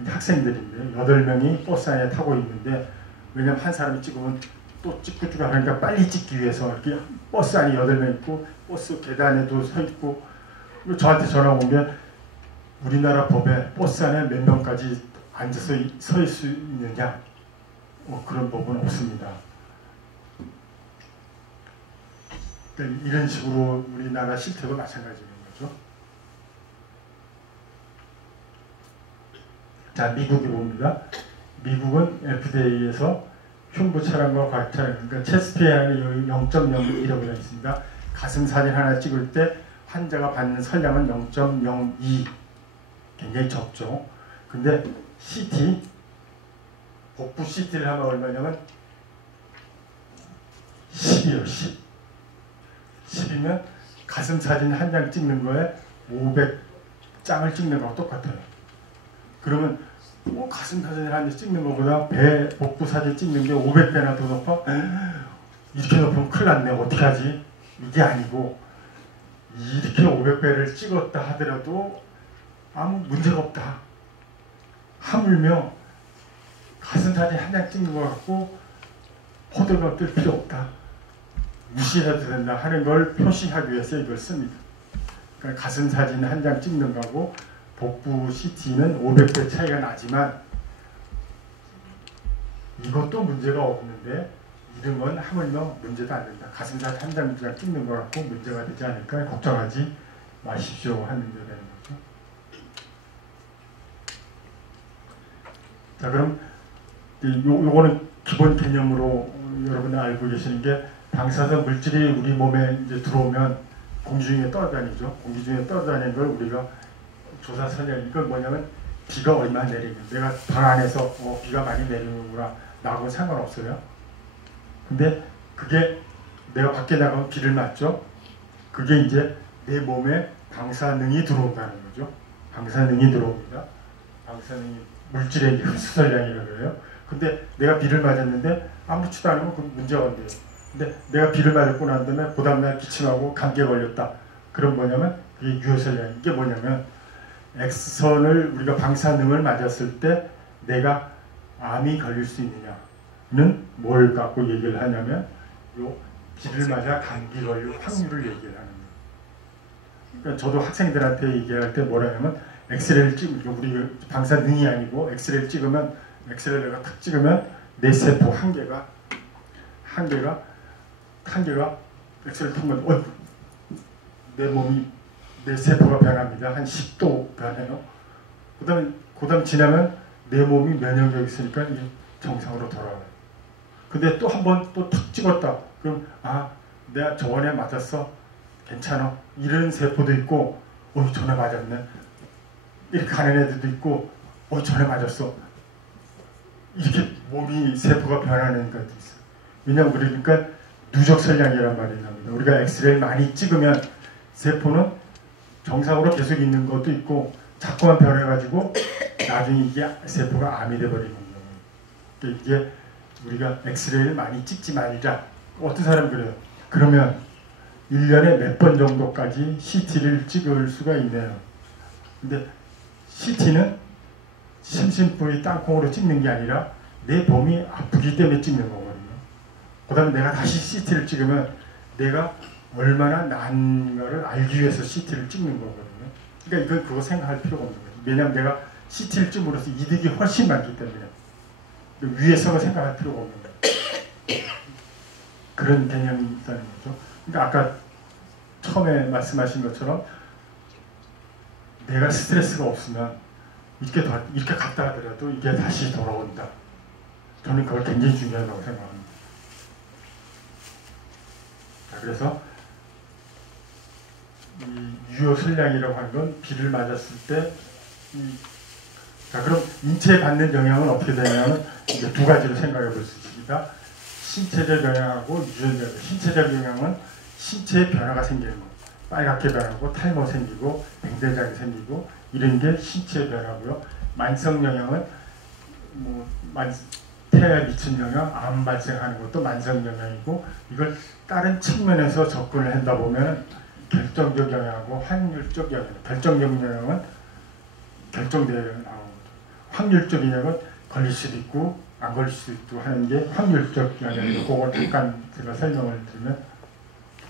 학생들인데 8명이 버스 안에 타고 있는데 왜냐면 한 사람이 찍으면 또 찍고 찍고 하니까 빨리 찍기 위해서 이렇게 버스 안에 8명 있고 버스 계단에도 서 있고 저한테 전화 온 게 우리나라 법에 버스 안에 몇 명까지 앉아서 서 있을 수 있느냐 그런 법은 없습니다. 그러니까 이런 식으로 우리나라 실태도 마찬가지인 거죠. 자, 미국이 봅니다. 미국은 FDA에서 흉부 촬영과 과학 촬영, 그러니까 체스트 PAR이 0.01이라고 되어 있습니다. 가슴 사진 하나 찍을 때 환자가 받는 선량은 0.02, 굉장히 적죠. 근데 CT, 복부 CT를 하면 얼마냐면 10이요, 10. 10이면 가슴 사진 한 장 찍는 거에 500장을 찍는 거하고 똑같아요. 그러면 가슴 사진을 한 장 찍는 것보다 배, 복부 사진 찍는 게 500배나 더 높아? 이렇게 높으면 큰일 났네. 어떻게 하지? 이게 아니고 이렇게 500배를 찍었다 하더라도 아무 문제가 없다. 하물며 가슴 사진 한 장 찍는 것 같고 호들갑 뜰 필요 없다. 무시해도 된다 하는 걸 표시하기 위해서 이걸 씁니다. 그러니까 가슴 사진 한 장 찍는 거하고 복부 CT는 500배 차이가 나지만 이것도 문제가 없는데 이런 건 하물며 문제도 안 된다. 가슴 사진 한 장 찍는 거 갖고 문제가 되지 않을까 걱정하지 마십시오 하는 게 되는 거죠. 자, 그럼 요거는 기본 개념으로 여러분들 알고 계시는 게 방사선 물질이 우리 몸에 이제 들어오면 공기 중에 떠다니죠. 공기 중에 떠다니는 걸 우리가 조사 설명, 이건 뭐냐면 비가 얼마 내리고 내가 방 안에서 비가 많이 내리는구나 나하고는 상관없어요. 근데 그게 내가 밖에 나가면 비를 맞죠. 그게 이제 내 몸에 방사능이 들어온다는 거죠. 방사능이 들어옵니다. 방사능이 물질의 흡수설량이라고 해요. 근데 내가 비를 맞았는데 아무렇지도 않으면 그 문제가 안 돼요. 근데 내가 비를 맞았고 난 다음에 그 다음날 기침하고 감기에 걸렸다. 그럼 뭐냐면 이게 유효설량. 이게 뭐냐면 X선을 우리가 방사능을 맞았을 때 내가 암이 걸릴 수 있느냐는 뭘 갖고 얘기를 하냐면 요 비를 맞아 감기 걸릴 확률을 얘기를 하는 거예요. 그러니까 저도 학생들한테 얘기할 때 뭐라냐면 엑스레이를 찍으면 우리 방사능이 아니고 엑스레이를 찍으면 엑스레이를 내가 탁 찍으면 내 세포 한 개가 엑스레이를 보면 내 몸이 내 세포가 변합니다. 한 10도 변해요. 그다음 지나면 내 몸이 면역력이 있으니까 이 정상으로 돌아와요. 근데 또 한 번 또 탁 찍었다. 그럼 내가 저번에 맞았어. 괜찮아. 이런 세포도 있고 전에 맞았네. 이렇게 가는 애들도 있고 전에 맞았어. 이렇게 몸이 세포가 변하는 것도 있어요. 왜냐하면 그러니까 누적 설량이란 말이 납니다. 우리가 엑스레이를 많이 찍으면 세포는 정상으로 계속 있는 것도 있고 자꾸만 변해가지고 나중에 이게 세포가 암이 돼버리는 거예요. 이게 우리가 엑스레이를 많이 찍지 말자. 어떤 사람은 그래요. 그러면 1년에 몇 번 정도까지 CT를 찍을 수가 있네요. 근데 CT는 심심풀이 땅콩으로 찍는 게 아니라 내 몸이 아프기 때문에 찍는 거거든요. 그 다음에 내가 다시 CT를 찍으면 내가 얼마나 난가를 알기 위해서 CT를 찍는 거거든요. 그러니까 이건 그거 생각할 필요가 없는 거죠. 왜냐하면 내가 CT를 찍음으로써 이득이 훨씬 많기 때문에 위에서가 생각할 필요가 없는 거예요. 그런 개념이 있다는 거죠. 그러니까 아까 처음에 말씀하신 것처럼 내가 스트레스가 없으면 이렇게 갔다 하더라도 이게 다시 돌아온다. 저는 그걸 굉장히 중요하다고 생각합니다. 자, 그래서 이 유효설량이라고 하는 건 비를 맞았을 때 자, 그럼 인체에 받는 영향은 어떻게 되냐면 이제 두 가지로 생각해 볼 수 있습니다. 신체적 영향하고 유전적. 신체적 영향은 신체에 변화가 생기는 거예요. 빨갛게 변하고 탈모 생기고 백내장이 생기고 이런 게 신체의 변화고요. 만성 영향은 태아에 미친 영향, 암 발생하는 것도 만성 영향이고 이걸 다른 측면에서 접근을 한다 보면 결정적 영향하고 확률적 영향, 결정적 영향은 결정되어 나오고 확률적 영향은 걸릴 수도 있고 안 걸릴 수도 있고 하는 게 확률적 영향이고 그걸 잠깐 제가 설명을 드리면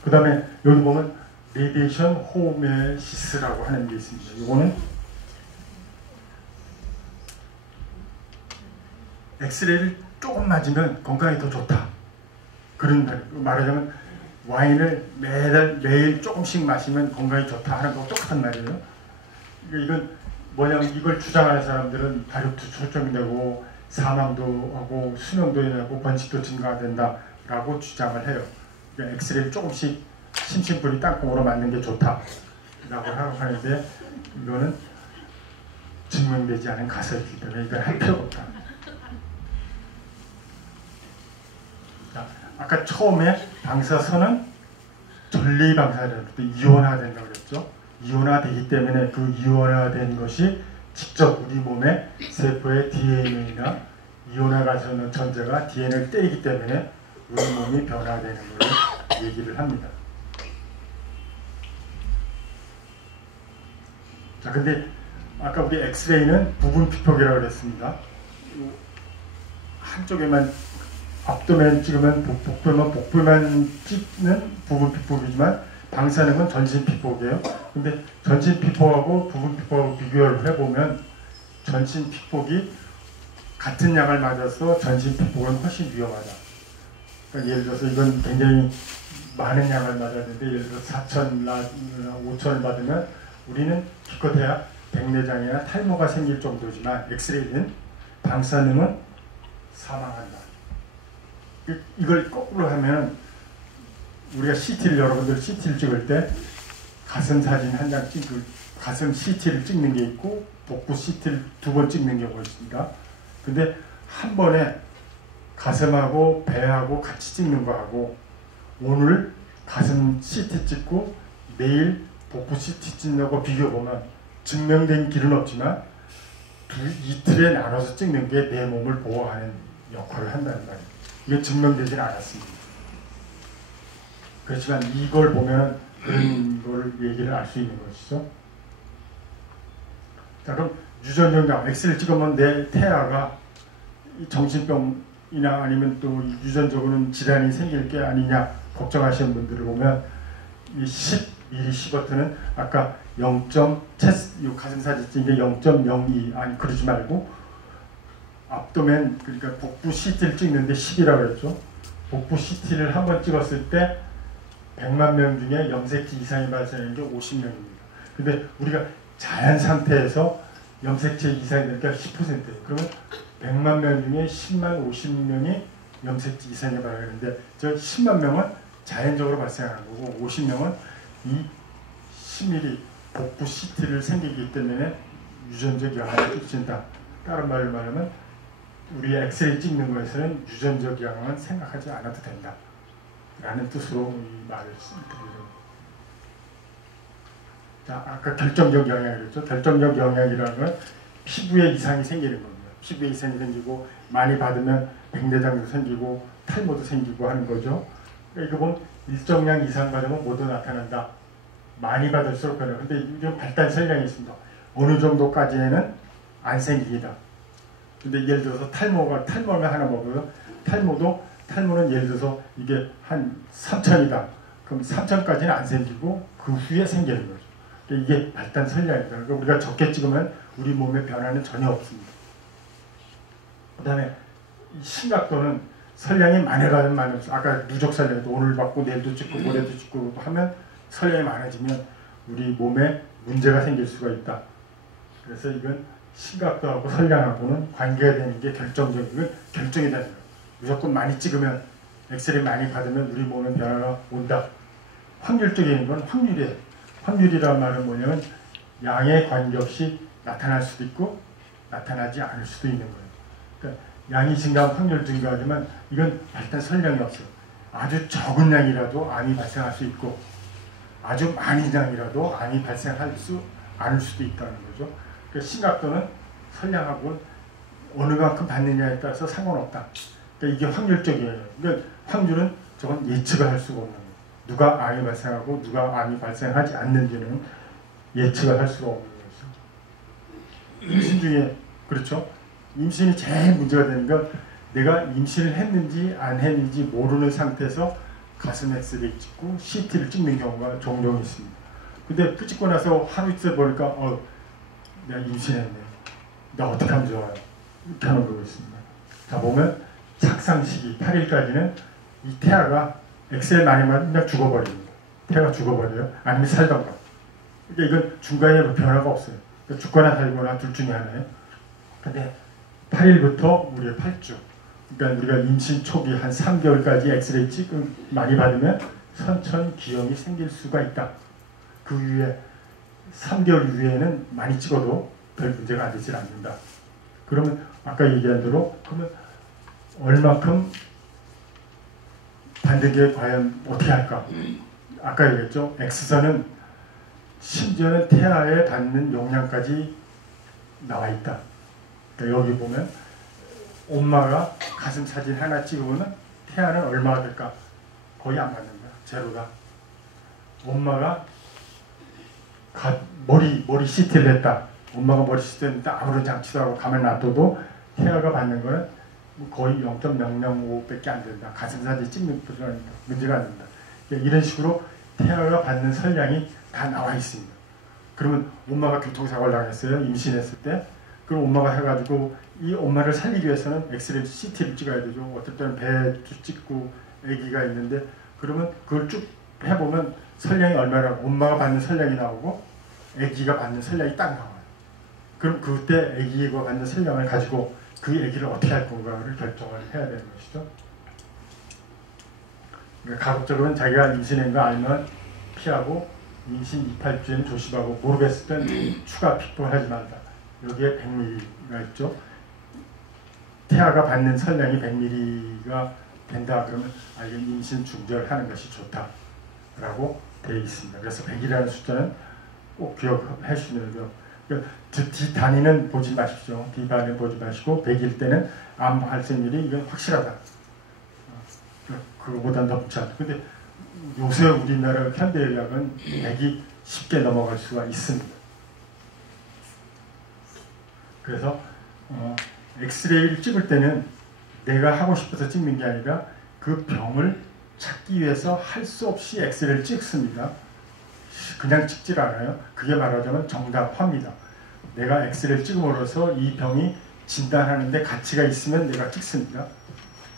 그 다음에 여기 보면 레디에이션 호메시스라고 하는 게 있습니다. 이거는 엑스레이를 조금 맞으면 건강에 더 좋다. 그런 말하자면 와인을 매일 조금씩 마시면 건강에 좋다 하는 거 똑같은 말이에요. 이건 뭐냐면 이걸 주장하는 사람들은 발육도 초점되고 사망도 하고 수명도 인하고 번식도 증가된다라고 주장을 해요. 그러니까 엑스레이를 조금씩 심심풀이 땅콩으로 맞는 게 좋다라고 하는데 이거는 증명되지 않은 가설이기 때문에 이걸 할 필요가 없다. 자, 아까 처음에 방사선은 전리 방사를 이온화된다고 그랬죠. 이온화되기 때문에 그 이온화된 것이 직접 우리 몸의 세포의 DNA나 이온화가서는 전자가 DNA를 때리기 때문에 우리 몸이 변화되는 것을 얘기를 합니다. 자, 근데 아까 우리 엑스레이는 부분 피폭이라고 그랬습니다. 한쪽에만 앞도면 찍으면 복부만 찍는 부분 피폭이지만 방사능은 전신 피폭이에요. 근데 전신 피폭하고 부분 피폭하고 비교를 해보면 전신 피폭이 같은 양을 맞아서 전신 피폭은 훨씬 위험하다. 그러니까 예를 들어서 이건 굉장히 많은 양을 맞아야 되는데 예를 들어서 4,000나 5,000을 받으면 우리는 기껏해야 백내장이나 탈모가 생길 정도지만 엑스레이는 방사능은 사망한다. 이걸 거꾸로 하면 우리가 CT를 여러분들 CT를 찍을 때 가슴 사진 한 장 찍고 가슴 CT를 찍는 게 있고 복부 CT를 2번 찍는 경우가 있습니다. 근데 한 번에 가슴하고 배하고 같이 찍는 거하고 오늘 가슴 CT 찍고 내일 복부 CT 찍는 거 비교보면 증명된 길은 없지만 이틀에 나눠서 찍는 게 내 몸을 보호하는 역할을 한다는 말이에요. 이게 증명되지는 않았습니다. 그렇지만 이걸 보면 그런 거를 얘기를 알 수 있는 것이죠. 자, 그럼 유전적 엑스를 찍으면 내 태아가 정신병이나 아니면 또 유전적으로는 질환이 생길 게 아니냐 걱정하시는 분들을 보면 이 10mm 시버트는 아까 0. 가슴 사진 찍은 게 0.02 아니 그러지 말고 앞도면 그러니까 복부 CT를 찍는데 10이라고 했죠. 복부 CT를 한번 찍었을 때 100만 명 중에 염색체 이상이 발생하는 게 50명입니다. 근데 우리가 자연 상태에서 염색체 이상이 되니까 10%예요. 그러면 100만 명 중에 10만 50명이 염색체 이상이 발생하는데 저 10만 명은 자연적으로 발생하는 거고 50명은 이 10mm 복부 CT를 생기기 때문에 유전적 영향을 끼친다. 다른 말로 말하면 우리 엑스레이 찍는 것에서는 유전적 영향은 생각하지 않아도 된다. 라는 뜻으로 이 말을 드리죠. 자, 아까 결정적 영향이었죠. 결정적 영향이라는 건 피부에 이상이 생기는 겁니다. 피부에 이상이 생기고 많이 받으면 백내장도 생기고 탈모도 생기고 하는 거죠. 그러니까 이거 보면 일정량 이상 받으면 모두 나타난다. 많이 받을수록 변화. 근데 이런 발단 설명이 있습니다. 어느 정도까지는 안 생기다. 근데 예를 들어서 탈모를 하나 먹어요. 탈모는 예를 들어서 이게 한 3,000이다. 그럼 3,000까지는 안 생기고 그 후에 생기는 거죠. 그러니까 이게 발단 설량이다. 그러니까 우리가 적게 찍으면 우리 몸에 변화는 전혀 없습니다. 그 다음에 심각도는 설량이 많아가면 많을수록 아까 누적 설량도 오늘 받고 내일도 찍고 모레도 찍고 하면 설량이 많아지면 우리 몸에 문제가 생길 수가 있다. 그래서 이건 심각도하고 설량하고는 관계가 되는 게 결정적이고 결정이 되는 거예요. 무조건 많이 찍으면 엑스레이 많이 받으면 우리 몸에 변화가 온다. 확률적인 건 확률이에요. 확률이란 말은 뭐냐면 양에 관계없이 나타날 수도 있고 나타나지 않을 수도 있는 거예요. 그러니까 양이 증가하면 확률 증가하지만 이건 일단 설명이 없어요. 아주 적은 양이라도 암이 발생할 수 있고 아주 많은 양이라도 암이 발생할 수 않을 수도 있다는 거죠. 그러니까 심각도는 선량하고 어느 만큼 받느냐에 따라서 상관없다. 그러니까 이게 확률적이에요. 그러니까 확률은 저건 예측을 할 수가 없는 거예요. 누가 암이 발생하고 누가 암이 발생하지 않는지는 예측을 할 수가 없는 거죠. 임신 중에 그렇죠. 임신이 제일 문제가 되는 건 내가 임신을 했는지 안 했는지 모르는 상태에서 가슴 엑스레이 찍고 CT를 찍는 경우가 종종 있습니다. 근데 찍고 나서 하루 이틀 보니까 내가 임신했네. 나 어떻게 하면 좋아요? 이렇게 하는 거고 있습니다. 자 보면 착상 시기 8일까지는 이 태아가 엑스레이 많이 맞으면 죽어버립니다. 태아가 죽어버려요. 아니면 살던가. 그러니까 이건 중간에 변화가 없어요. 그러니까 죽거나 살거나 둘 중에 하나예요. 근데 8일부터 우리의 8주 그러니까 우리가 임신 초기 한 3개월까지 엑스레이 찍음 많이 받으면 선천 기형이 생길 수가 있다. 그 이후에 3개월 이후에는 많이 찍어도 별 문제가 안 되질 않는다. 그러면 아까 얘기한 대로 그러면 얼마큼 받는 게 과연 어떻게 할까? 아까 얘기했죠. X선은 심지어는 태아에 받는 용량까지 나와 있다. 그러니까 여기 보면 엄마가 가슴 사진 하나 찍으면 태아는 얼마가 될까? 거의 안 받는다. 제로다. 엄마가 머리 CT를 했다. 엄마가 머리 CT를 했다. 아무런 장치도 하고 가만 놔둬도 태아가 받는 거는 거의 0.005밖에 안 된다. 가슴 사진 찍는 것은 문제가 안 된다. 이런 식으로 태아가 받는 선량이 다 나와 있습니다. 그러면 엄마가 교통사고를 당했어요. 임신했을 때. 그럼 엄마가 해가지고 이 엄마를 살리기 위해서는 엑스레이 CT를 찍어야 되죠. 어떨 때는 배도 찍고 아기가 있는데 그러면 그걸 쭉 해보면 선량이 얼마나 엄마가 받는 선량이 나오고 아기가 받는 선량이 딱 나와요. 그럼 그때 아기가 받는 선량을 가지고 그 아기를 어떻게 할 건가를 결정을 해야 되는 것이죠. 그러니까 가급적으로는 자기가 임신한 거 알면 피하고 임신 28주에는 조심하고 모르겠을 땐 추가 픽봉을 하지 말자. 여기에 100ml가 있죠. 태아가 받는 선량이 100ml가 된다 그러면 이건 임신 중절하는 것이 좋다라고 되어 있습니다. 그래서 100이라는 숫자는 꼭 기억해 주시는 거죠. D 단위는 보지 마십시오. D 단위는 보지 마시고 100일 때는 암 발생률이 이건 확실하다. 그거보다는 더 붙지 않죠. 근데 요새 우리나라 현대의학은 100이 쉽게 넘어갈 수가 있습니다. 그래서 엑스레이를 찍을 때는 내가 하고 싶어서 찍는 게 아니라 그 병을 찾기 위해서 할 수 없이 엑스레이를 찍습니다. 그냥 찍질 않아요. 그게 말하자면 정답화입니다. 내가 엑스레이를 찍음으로써 이 병이 진단하는데 가치가 있으면 내가 찍습니다.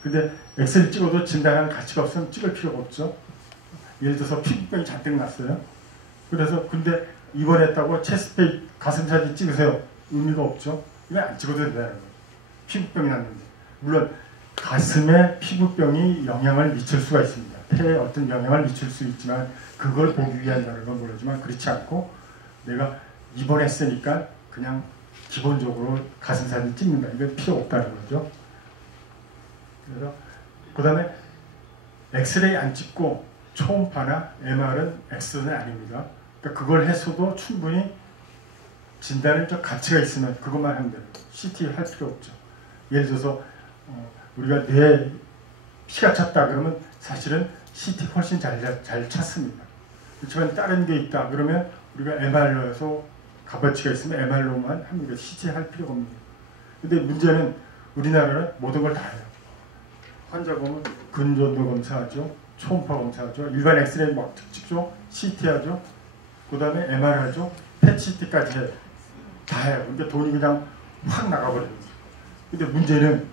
근데 엑스레이를 찍어도 진단하는 가치가 없으면 찍을 필요가 없죠. 예를 들어서 피부병이 잔뜩 났어요. 그래서 근데 입원했다고 체스트페이 가슴 사진 찍으세요. 의미가 없죠. 이거 안 찍어도 된다는 거죠. 피부병이 났는데. 물론 가슴에 피부병이 영향을 미칠 수가 있습니다. 폐에 어떤 영향을 미칠 수 있지만 그걸 보기 위한다는 건 모르지만 그렇지 않고 내가 입원했으니까 그냥 기본적으로 가슴 사진 찍는다. 이건 필요 없다는 거죠. 그래서 그 다음에 엑스레이 안 찍고 초음파나 MR은 X는 아닙니다. 그러니까 그걸 했어도 충분히 진단을 좀 가치가 있으면 그것만 하면 돼요. CT 할 필요 없죠. 예를 들어서 우리가 뇌에 피가 찼다 그러면 사실은 CT 훨씬 잘 찾습니다. 그렇지만 다른 게 있다 그러면 우리가 MR로해서 값어치가 있으면 MR로만 합니다. CT 할 필요가 없습니다. 근데 문제는 우리나라는 모든 걸 다 해요. 환자 보면 근전도 검사하죠. 초음파 검사하죠. 일반 엑스레이 막 찍죠. CT 하죠. 그 다음에 MR 하죠. PET-CT까지 해요. 다 해요. 근데 돈이 그냥 확 나가버립니다. 근데 문제는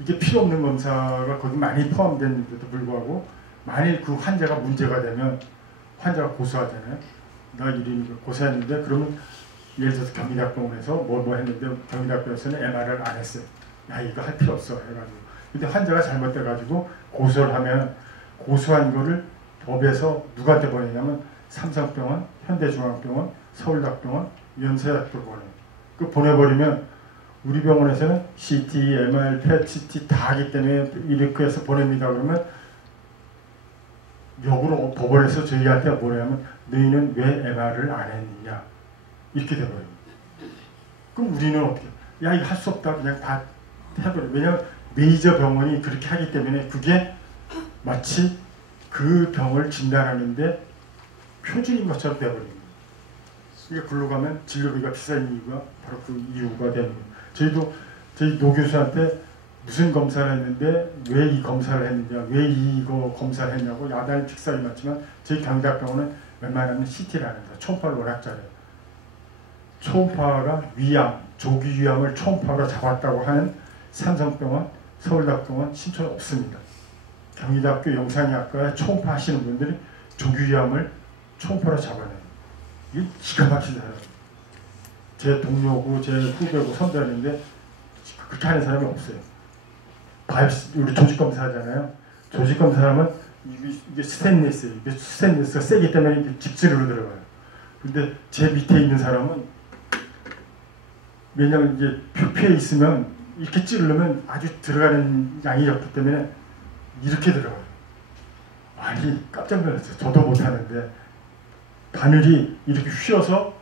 이게 필요 없는 검사가 거기 많이 포함되는데도 불구하고 만일 그 환자가 문제가 되면 환자가 고소하잖아요. 나 이름이 고소했는데 그러면 예를 들어서 경기대학병원에서 뭐 했는데 경기대학병원에서는 MR을 안 했어요. 야 이거 할 필요 없어 해가지고. 근데 환자가 잘못돼가지고 고소를 하면 고소한 거를 법에서 누구한테 보내냐면 삼성병원, 현대중앙병원, 서울대학병원, 연세대학병원에 그 보내버리면 우리 병원에서는 CT, MR, PET, CT 다 하기 때문에 이렇게 해서 보냅니다. 그러면 역으로 법원에서 저희한테 뭐냐면 너희는 왜 MR을 안 했느냐 이렇게 돼버려요. 그럼 우리는 어떻게? 야 이거 할 수 없다 그냥 다 해버려. 왜냐면 메이저 병원이 그렇게 하기 때문에 그게 마치 그 병을 진단하는데 표준인 것처럼 돼버립니다. 이게 글로 가면 진료비가 비싼 이유가 바로 그 이유가 되는 거예요. 저희도 저희 노 교수한테 무슨 검사를 했는데 왜 이 검사를 했느냐, 왜 이거 검사를 했냐고 야단 픽사이 맞지만 저희 경희대학병원은 웬만하면 CT를 안 합니다. 초음파를 워낙 잘해요. 초음파가 위암, 조기 위암을 초음파로 잡았다고 하는 삼성병원, 서울대학병원, 신촌 없습니다. 경희대학교 영상의학과에 초음파 하시는 분들이 조기 위암을 초음파로 잡아내요. 이게 기가 막히다. 제 동료고 제 후배고 선배인데 그렇게 하는 사람이 없어요. 우리 조직검사 하잖아요. 조직검사하면 이게 스테인리스예요. 이게 스테인리스가 세기 때문에 이게 직수로 들어가요. 근데 제 밑에 있는 사람은 왜냐면 이제 표피에 있으면 이렇게 찌르려면 아주 들어가는 양이 없기 때문에 이렇게 들어가요. 아니 깜짝 놀랐어요. 저도 못하는데 바늘이 이렇게 휘어서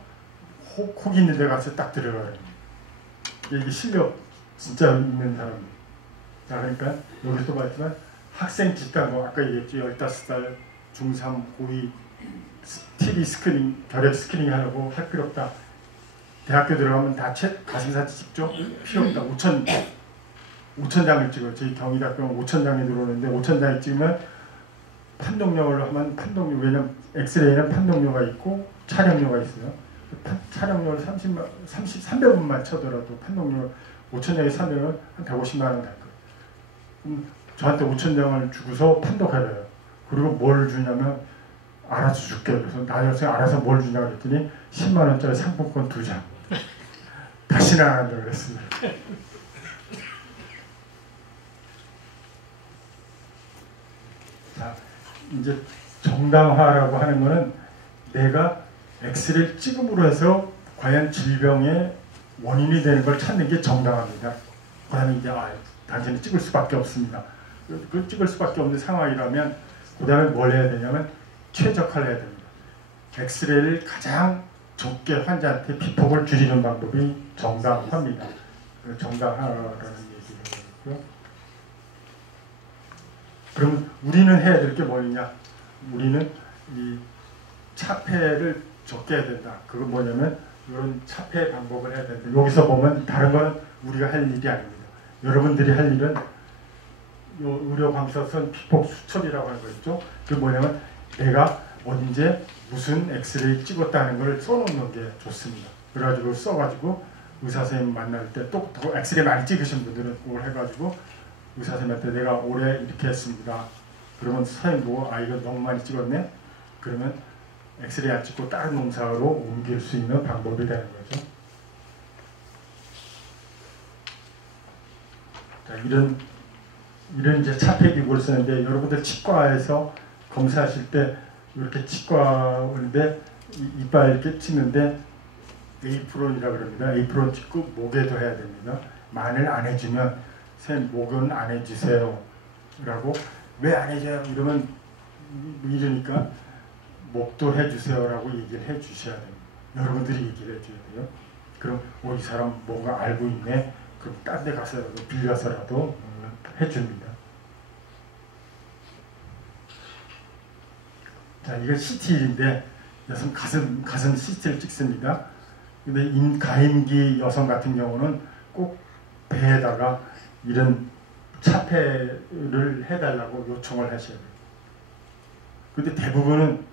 혹 있는 데 가서 딱 들어가요. 이게 실력 진짜 있는 사람이에요. 자, 그러니까 여기서 봤지만 학생 집단 뭐 아까 얘기했죠. 15살 중3 고2 TV 스크린 결핵 스크린 하려고 할 필요 없다. 대학교 들어가면 다 가슴사진 찍죠. 필요 없다. 5,000장을 찍어요. 저희 경희대학병원 5,000장이 들어오는데 5,000장을 찍으면 판독용으로 하면 판독용, 왜냐면 엑스레이는 판독료가 있고 촬영료가 있어요. 촬영료를 300원만 쳐더라도 판독료 5,000장에 사면 한 150만 원 갈 거예요. 저한테 5,000장을 주고서 판독하래요. 그리고 뭘 주냐면 알아서 줄게. 그래서 나중에 알아서 뭘 주냐 그랬더니 10만 원짜리 상품권 2장. 다시는 안 한다고 그랬습니다. 자, 이제 정당화라고 하는 거는 내가 엑스레이를 찍음으로 해서 과연 질병의 원인이 되는 걸 찾는 게 정당합니다. 그 다음에 이제 단순히 찍을 수밖에 없습니다. 그 찍을 수밖에 없는 상황이라면 그 다음에 뭘 해야 되냐면 최적화를 해야 됩니다. 엑스레이를 가장 적게 환자한테 비폭을 줄이는 방법이 정당화입니다. 정당화라는 얘기고요. 그럼 우리는 해야 될 게 뭐냐? 우리는 이 차폐를 적게 해야 된다. 그건 뭐냐면 이런 차폐 방법을 해야 된다. 여기서 보면 다른 건 우리가 할 일이 아닙니다. 여러분들이 할 일은 의료 방사선 피폭 수첩이라고 하는 거 있죠. 그게 뭐냐면 내가 언제 무슨 엑스레이 찍었다는 걸 써놓는 게 좋습니다. 그래가지고 써가지고 의사 선생님 만날 때 또 엑스레이 많이 찍으신 분들은 그걸 해가지고 의사 선생님한테 내가 올해 이렇게 했습니다. 그러면 선생님 보고 아 이거 너무 많이 찍었네. 그러면 엑스레이 안 찍고 다른 농사로 옮길 수 있는 방법이 되는 거죠. 자, 이런 이제 차폐 기구를 쓰는데 여러분들 치과에서 검사하실 때 이렇게 치과 오는데 이빨 이렇게 찍는데 에이프론이라고 그럽니다. 에이프론 찍고 목에도 해야 됩니다. 만을 안 해주면 선생님 목은 안 해주세요 라고 왜 안 해줘요? 이러면 이러니까 목도 해주세요 라고 얘기를 해주셔야 됩니다. 여러분들이 얘기를 해줘야 돼요. 그럼 이 사람 뭔가 알고 있네. 그럼 딴 데 가서라도 빌려서라도 해줍니다. 자, 이거 CT인데 여성 가슴 CT를 찍습니다. 근데 가임기 여성 같은 경우는 꼭 배에다가 이런 차폐를 해달라고 요청을 하셔야 돼요. 근데 대부분은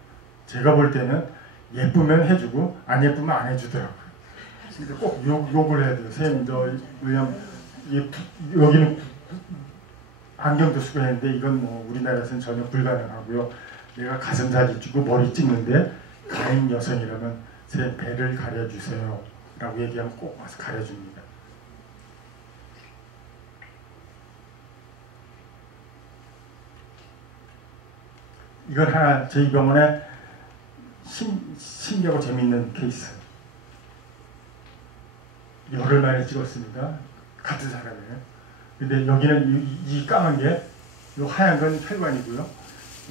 제가 볼 때는 예쁘면 해주고 안 예쁘면 안 해주더라고요. 근데 꼭 욕을 해야 돼요. 선생님, 왜냐면 여기는 안경도 쓰고 했는데 이건 뭐 우리나라에서는 전혀 불가능하고요. 내가 가슴 사진 찍고 머리 찍는데 가임 여성이라면 제 배를 가려주세요 라고 얘기하면 꼭 와서 가려줍니다. 이건 하나 저희 병원에 신기하고 재미있는 케이스. 열흘 만에 찍었습니다. 같은 사람이에요. 근데 여기는 이 까만 게 이 하얀 건 혈관이고요.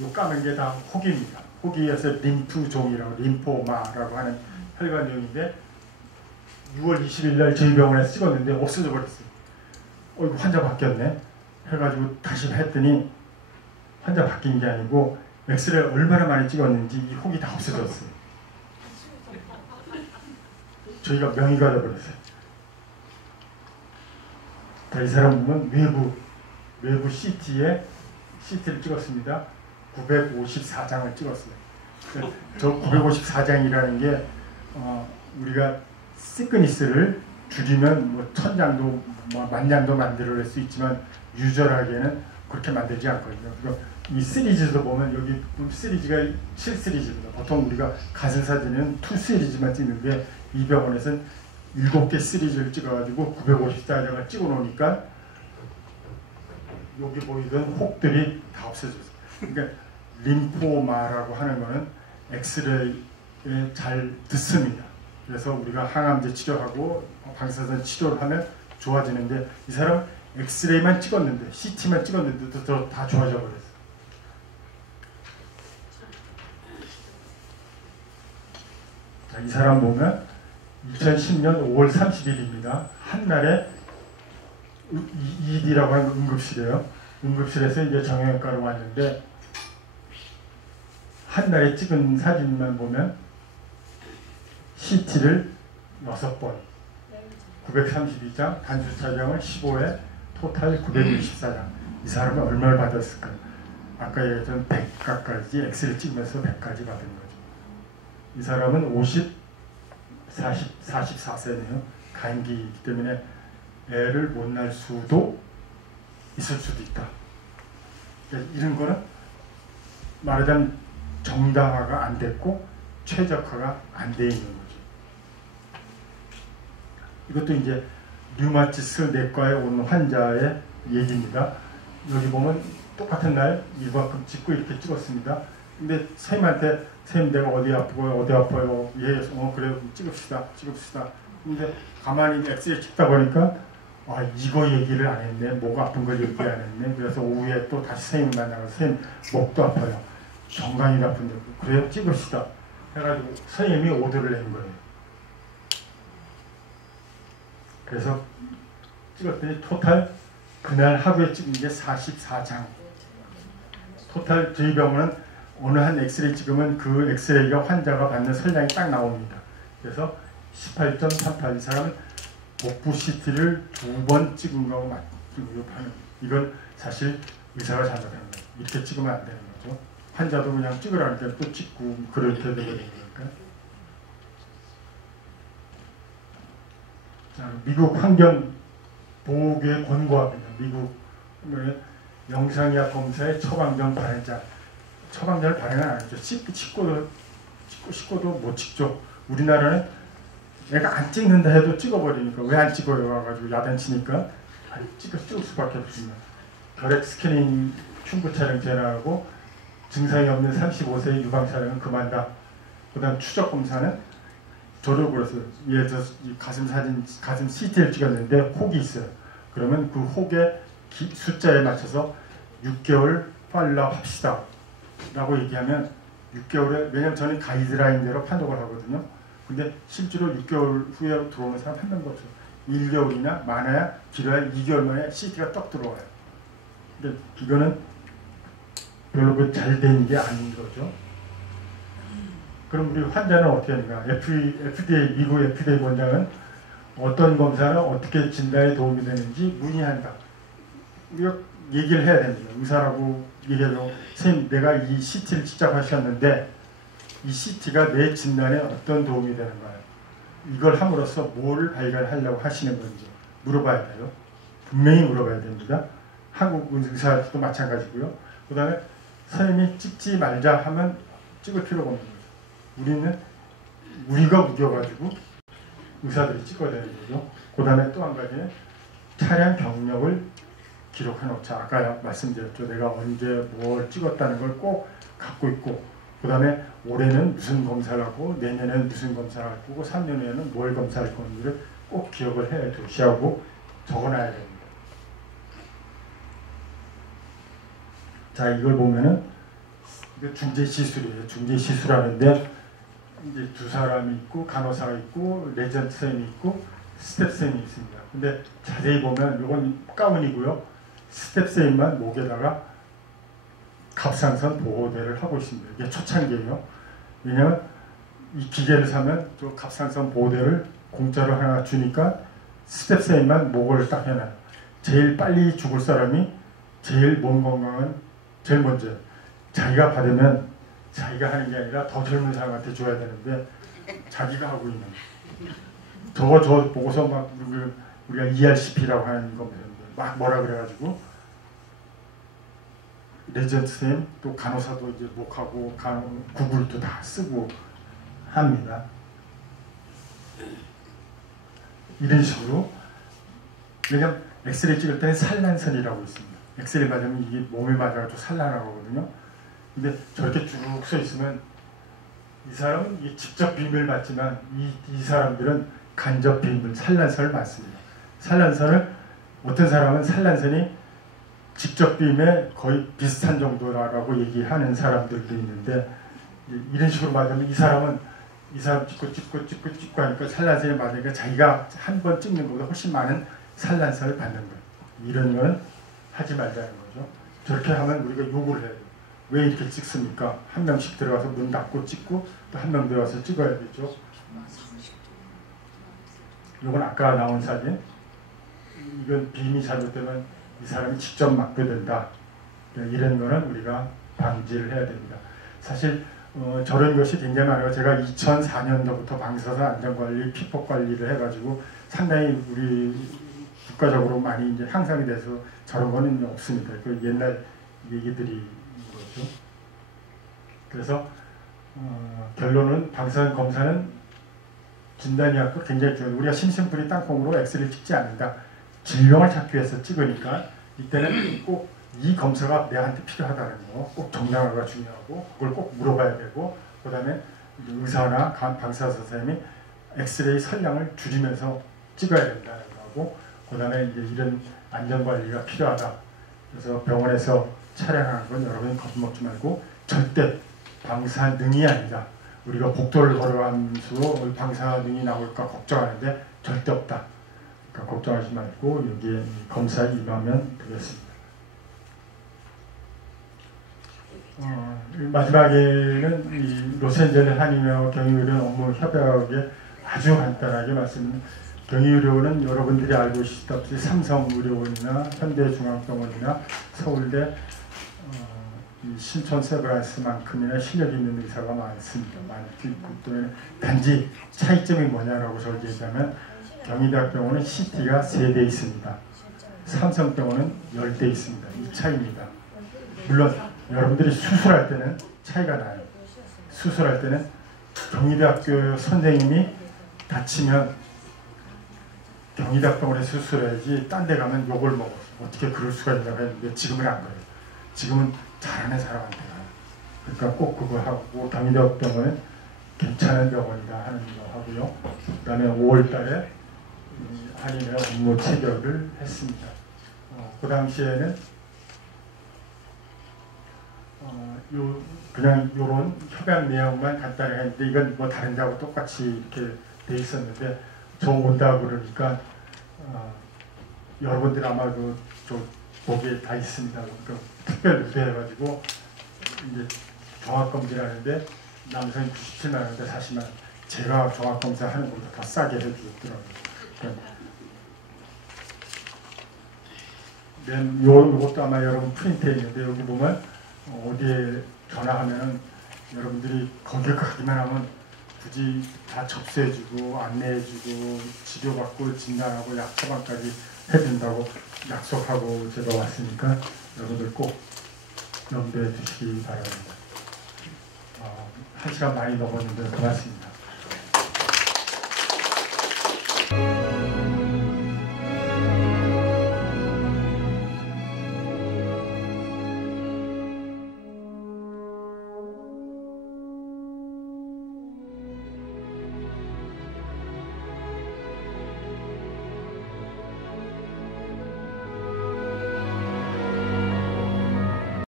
요 까만 게 다 혹입니다. 혹이어서 림프종이라고 림포마라고 하는 혈관종인데 6월 20일 날 저희 병원에서 찍었는데 없어져 버렸어요. 이거 환자 바뀌었네 해가지고 다시 했더니 환자 바뀐 게 아니고 엑스레이를 얼마나 많이 찍었는지 이 혹이 다 없어졌어요. 저희가 명의가 돼버렸어요. 자, 이 사람 보면 외부 CT를 찍었습니다. 954장을 찍었어요. 저 954장이라는 게 우리가 시크니스를 줄이면 뭐 1000장도 뭐 10,000장도 만들어낼 수 있지만 유절하게는 그렇게 만들지 않거든요. 그리고 이 시리즈도 보면 여기 시리즈가 7시리즈입니다. 보통 우리가 가슴 사진은 2시리즈만 찍는데 이 병원에서는 7개 시리즈를 찍어가지고 954장을 찍어 놓으니까 여기 보이던 혹들이 다 없어졌어요. 그러니까 림포마라고 하는 거는 엑스레이에 잘 듣습니다. 그래서 우리가 항암제 치료하고 방사선 치료를 하면 좋아지는데 이 사람은 엑스레이만 찍었는데 CT만 찍었는데도 다 좋아져 버렸어요. 자, 이 사람 보면 2010년 5월 30일입니다. 한날에 ED라고 하는 응급실이에요. 응급실에서 이제 정형외과로 왔는데 한날에 찍은 사진만 보면 CT를 6번, 932장, 단수 촬영을 15회, 토탈 964장. 이 사람은 얼마를 받았을까요? 아까 얘기했던 100가까지 엑스를 찍으면서 100까지 받은 거죠. 이 사람은 44세네요. 간기이기 때문에 애를 못 낳을 수도 있을 수도 있다. 그러니까 이런 거는 말하자면 정당화가 안 됐고 최적화가 안 돼 있는 거죠. 이것도 이제 류마티스 내과에 온 환자의 얘기입니다. 여기 보면 똑같은 날 이만큼 찍고 이렇게 찍었습니다. 근데 선생님한테 선생님 내가 어디 아프고요, 어디 아파요. 예, 그래 찍읍시다. 근데 가만히 엑스레이 찍다 보니까 이거 얘기를 안 했네. 목 아픈 걸 얘기 안 했네. 그래서 오후에 또 다시 선생님 만나서 선생님 목도 아파요. 정강이 아픈데 그래요? 찍읍시다. 해가지고 선생님이 오더를 낸 거예요. 그래서 찍었더니 토탈 그날 하루에 찍은 게 44장. 토탈 저희 병원은 어느 한 엑스레이 찍으면 그 엑스레이가 환자가 받는 설량이 딱 나옵니다. 그래서 18.38. 이 사람은 복부 CT를 2번 찍은 거하고 맞추고 하는 이건 사실 의사가 잘못한 거예요. 이렇게 찍으면 안 되는 거죠. 환자도 그냥 찍으라니까 또 찍고 그렇게 되는 거니까. 자, 미국 환경보호구의 권고합니다. 미국 영상의학 검사의 처방전 발행자. 처방전을 발행은 안 하죠. 찍고도 못 찍죠. 우리나라는 내가 안 찍는다 해도 찍어버리니까 왜 안 찍어요? 와가지고 야단치니까 찍을 수밖에 없습니다. 결핵 스캐닝 흉부 촬영 제한하고 증상이 없는 35세 유방 촬영은 그만다. 그 다음 추적 검사는 조력으로 해서 예를 들어서 가슴 CT를 찍었는데 혹이 있어요. 그러면 그 혹의 숫자에 맞춰서 6개월 팔로우 합시다 라고 얘기하면 6개월에, 왜냐면 저는 가이드라인대로 판독을 하거든요. 근데 실제로 6개월 후에 들어오는 사람 한 명도 없어요. 1개월이나 많아야 길어야 2개월 만에 CT가 떡 들어와요. 근데 이거는 별로 잘 된 게 아닌 거죠. 그럼 우리 환자는 어떻게 하는가? FDA, 미국 FDA 원장은 어떤 검사는 어떻게 진단에 도움이 되는지 문의한다. 우리가 얘기를 해야 됩니다. 의사라고 얘기하고, 선생님 내가 이 CT를 직접 하셨는데 이 CT가 내 진단에 어떤 도움이 되는가요? 이걸 함으로써 뭘 발견하려고 하시는 건지 물어봐야 돼요. 분명히 물어봐야 됩니다. 한국 의사도 마찬가지고요. 그 다음에 선생님이 찍지 말자 하면 찍을 필요가 없는 거죠. 우리는 우리가 우겨가지고 의사들이 찍어야 되는 거죠. 그 다음에 또 한 가지는 차량 경력을 기록해 놓자. 아까 말씀드렸죠. 내가 언제 뭘 찍었다는 걸 꼭 갖고 있고, 그 다음에 올해는 무슨 검사를 하고 내년에는 무슨 검사를 할 거고 3년 후에는 뭘 검사할 건지를 꼭 기억을 해 두시하고 적어놔야 됩니다. 자, 이걸 보면은 이거 중재 시술이에요. 중재 시술하는데 이제 두 사람이 있고 간호사가 있고 레전트 선생님이 있고 스텝 선생님이 있습니다. 근데 자세히 보면 이건 가운이고요. 스텝 선생님만 목에다가 갑상선 보호대를 하고 있습니다. 이게 초창기예요. 왜냐면 이 기계를 사면 저 갑상선 보호대를 공짜로 하나 주니까 스텝 선생님만 목을 딱 해놔요. 제일 빨리 죽을 사람이 제일 몸 건강은 제일 먼저예요. 자기가 받으면 자기가 하는 게 아니라 더 젊은 사람한테 줘야 되는데 자기가 하고 있는 저거 저 보고서 막 우리가 ERCP라고 하는 겁니다. 막 뭐라 그래가지고 레전트 선생님 또 간호사도 이제 목하고 구글도 다 쓰고 합니다. 이런 식으로 왜냐면 엑스레이 찍을 때는 산란선이라고 있습니다. 엑스레이 맞으면 이게 몸에 맞아가지고 산란하거든요. 근데 저렇게 쭉 서 있으면 이 사람은 이 직접 빔을 맞지만 이 사람들은 간접 빔을 산란선을 맞습니다. 산란선을 어떤 사람은 산란선이 직접 빔에 거의 비슷한 정도라고 얘기하는 사람들도 있는데 이런 식으로 맞으면 이 사람 찍고 하니까 산란선이 맞으니까 자기가 한 번 찍는 것보다 훨씬 많은 산란선을 받는 거예요. 이런 거는 하지 말자는 거죠. 저렇게 하면 우리가 욕을 해요. 왜 이렇게 찍습니까? 한 명씩 들어가서 문 닫고 찍고 또 한 명 들어가서 찍어야 되죠. 이건 아까 나온 사진. 이건 빔이 잘못되면 이 사람이 직접 맞게 된다. 이런 거는 우리가 방지를 해야 됩니다. 사실 저런 것이 굉장히 많아요. 제가 2004년도부터 방사선 안전관리, 피폭관리를 해가지고 상당히 우리 국가적으로 많이 이제 향상이 돼서 저런 거는 없습니다. 그 옛날 얘기들이 거죠. 그래서 결론은 방사선 검사는 진단의학도 굉장히 중요해요. 우리가 심심풀이 땅콩으로 엑스레이 찍지 않는다. 질병을 찾기 위해서 찍으니까 이때는 꼭 이 검사가 내한테 필요하다는 거 꼭 정당화가 중요하고 그걸 꼭 물어봐야 되고 그 다음에 의사나 방사선 선생님이 엑스레이 선량을 줄이면서 찍어야 된다는 거고 그 다음에 이제 이런 안전관리가 필요하다. 그래서 병원에서 촬영하는 건 여러분이 겁먹지 말고 절대 방사능이 아니다. 우리가 복도를 걸어가면서 방사능이 나올까 걱정하는데 절대 없다. 그러니까 걱정하지 말고 여기에 검사에 임하면 되겠습니다. 마지막에는 이 로스앤젤레스 한의원 경희의료원 업무 협약에 아주 간단하게 말씀드립니다. 경희의료원은 여러분들이 알고 계시다시피 삼성의료원이나 현대중앙병원이나 서울대 신촌 세브란스만큼이나 실력 있는 의사가 많습니다. 많기 때문에 단지 차이점이 뭐냐라고 저기 얘기하면 경희대학병원은 CT가 3대 있습니다. 삼성병원은 10대 있습니다. 이 차이입니다. 물론 여러분들이 수술할 때는 차이가 나요. 수술할 때는 경희대학교 선생님이 다치면 경희대학병원에 수술해야지 딴 데 가면 욕을 먹어. 어떻게 그럴 수가 있냐고 했는데 지금은 안 그래요. 지금은 잘하는 사람한테 가요. 그러니까 꼭 그거 하고 경희대학병원은 괜찮은 병원이다 하는 거 하고요. 그 다음에 5월 달에 한의원 업무 체결을 했습니다. 그 당시에는 그냥 요런 협약 내용만 간단히 했는데 이건 뭐 다른 데하고 똑같이 이렇게 돼 있었는데 저 온다 그러니까 여러분들 아마 저 보기에 다 있습니다. 그러니까 특별 무대해가지고 이제 종합검진하는데 남성이 97만 원인데 사실은 제가 종합검사 하는 것보다 더 싸게 해주더라고요. 요것도 아마 여러분 프린트에 있는데 여기 보면 어디에 전화하면은 여러분들이 거기에 가기만 하면 굳이 다 접수해주고 안내해주고 치료받고 진단하고 약 처방까지 해준다고 약속하고 제가 왔으니까 여러분들 꼭 염두해 주시기 바랍니다. 1시간 많이 넘었는데 고맙습니다.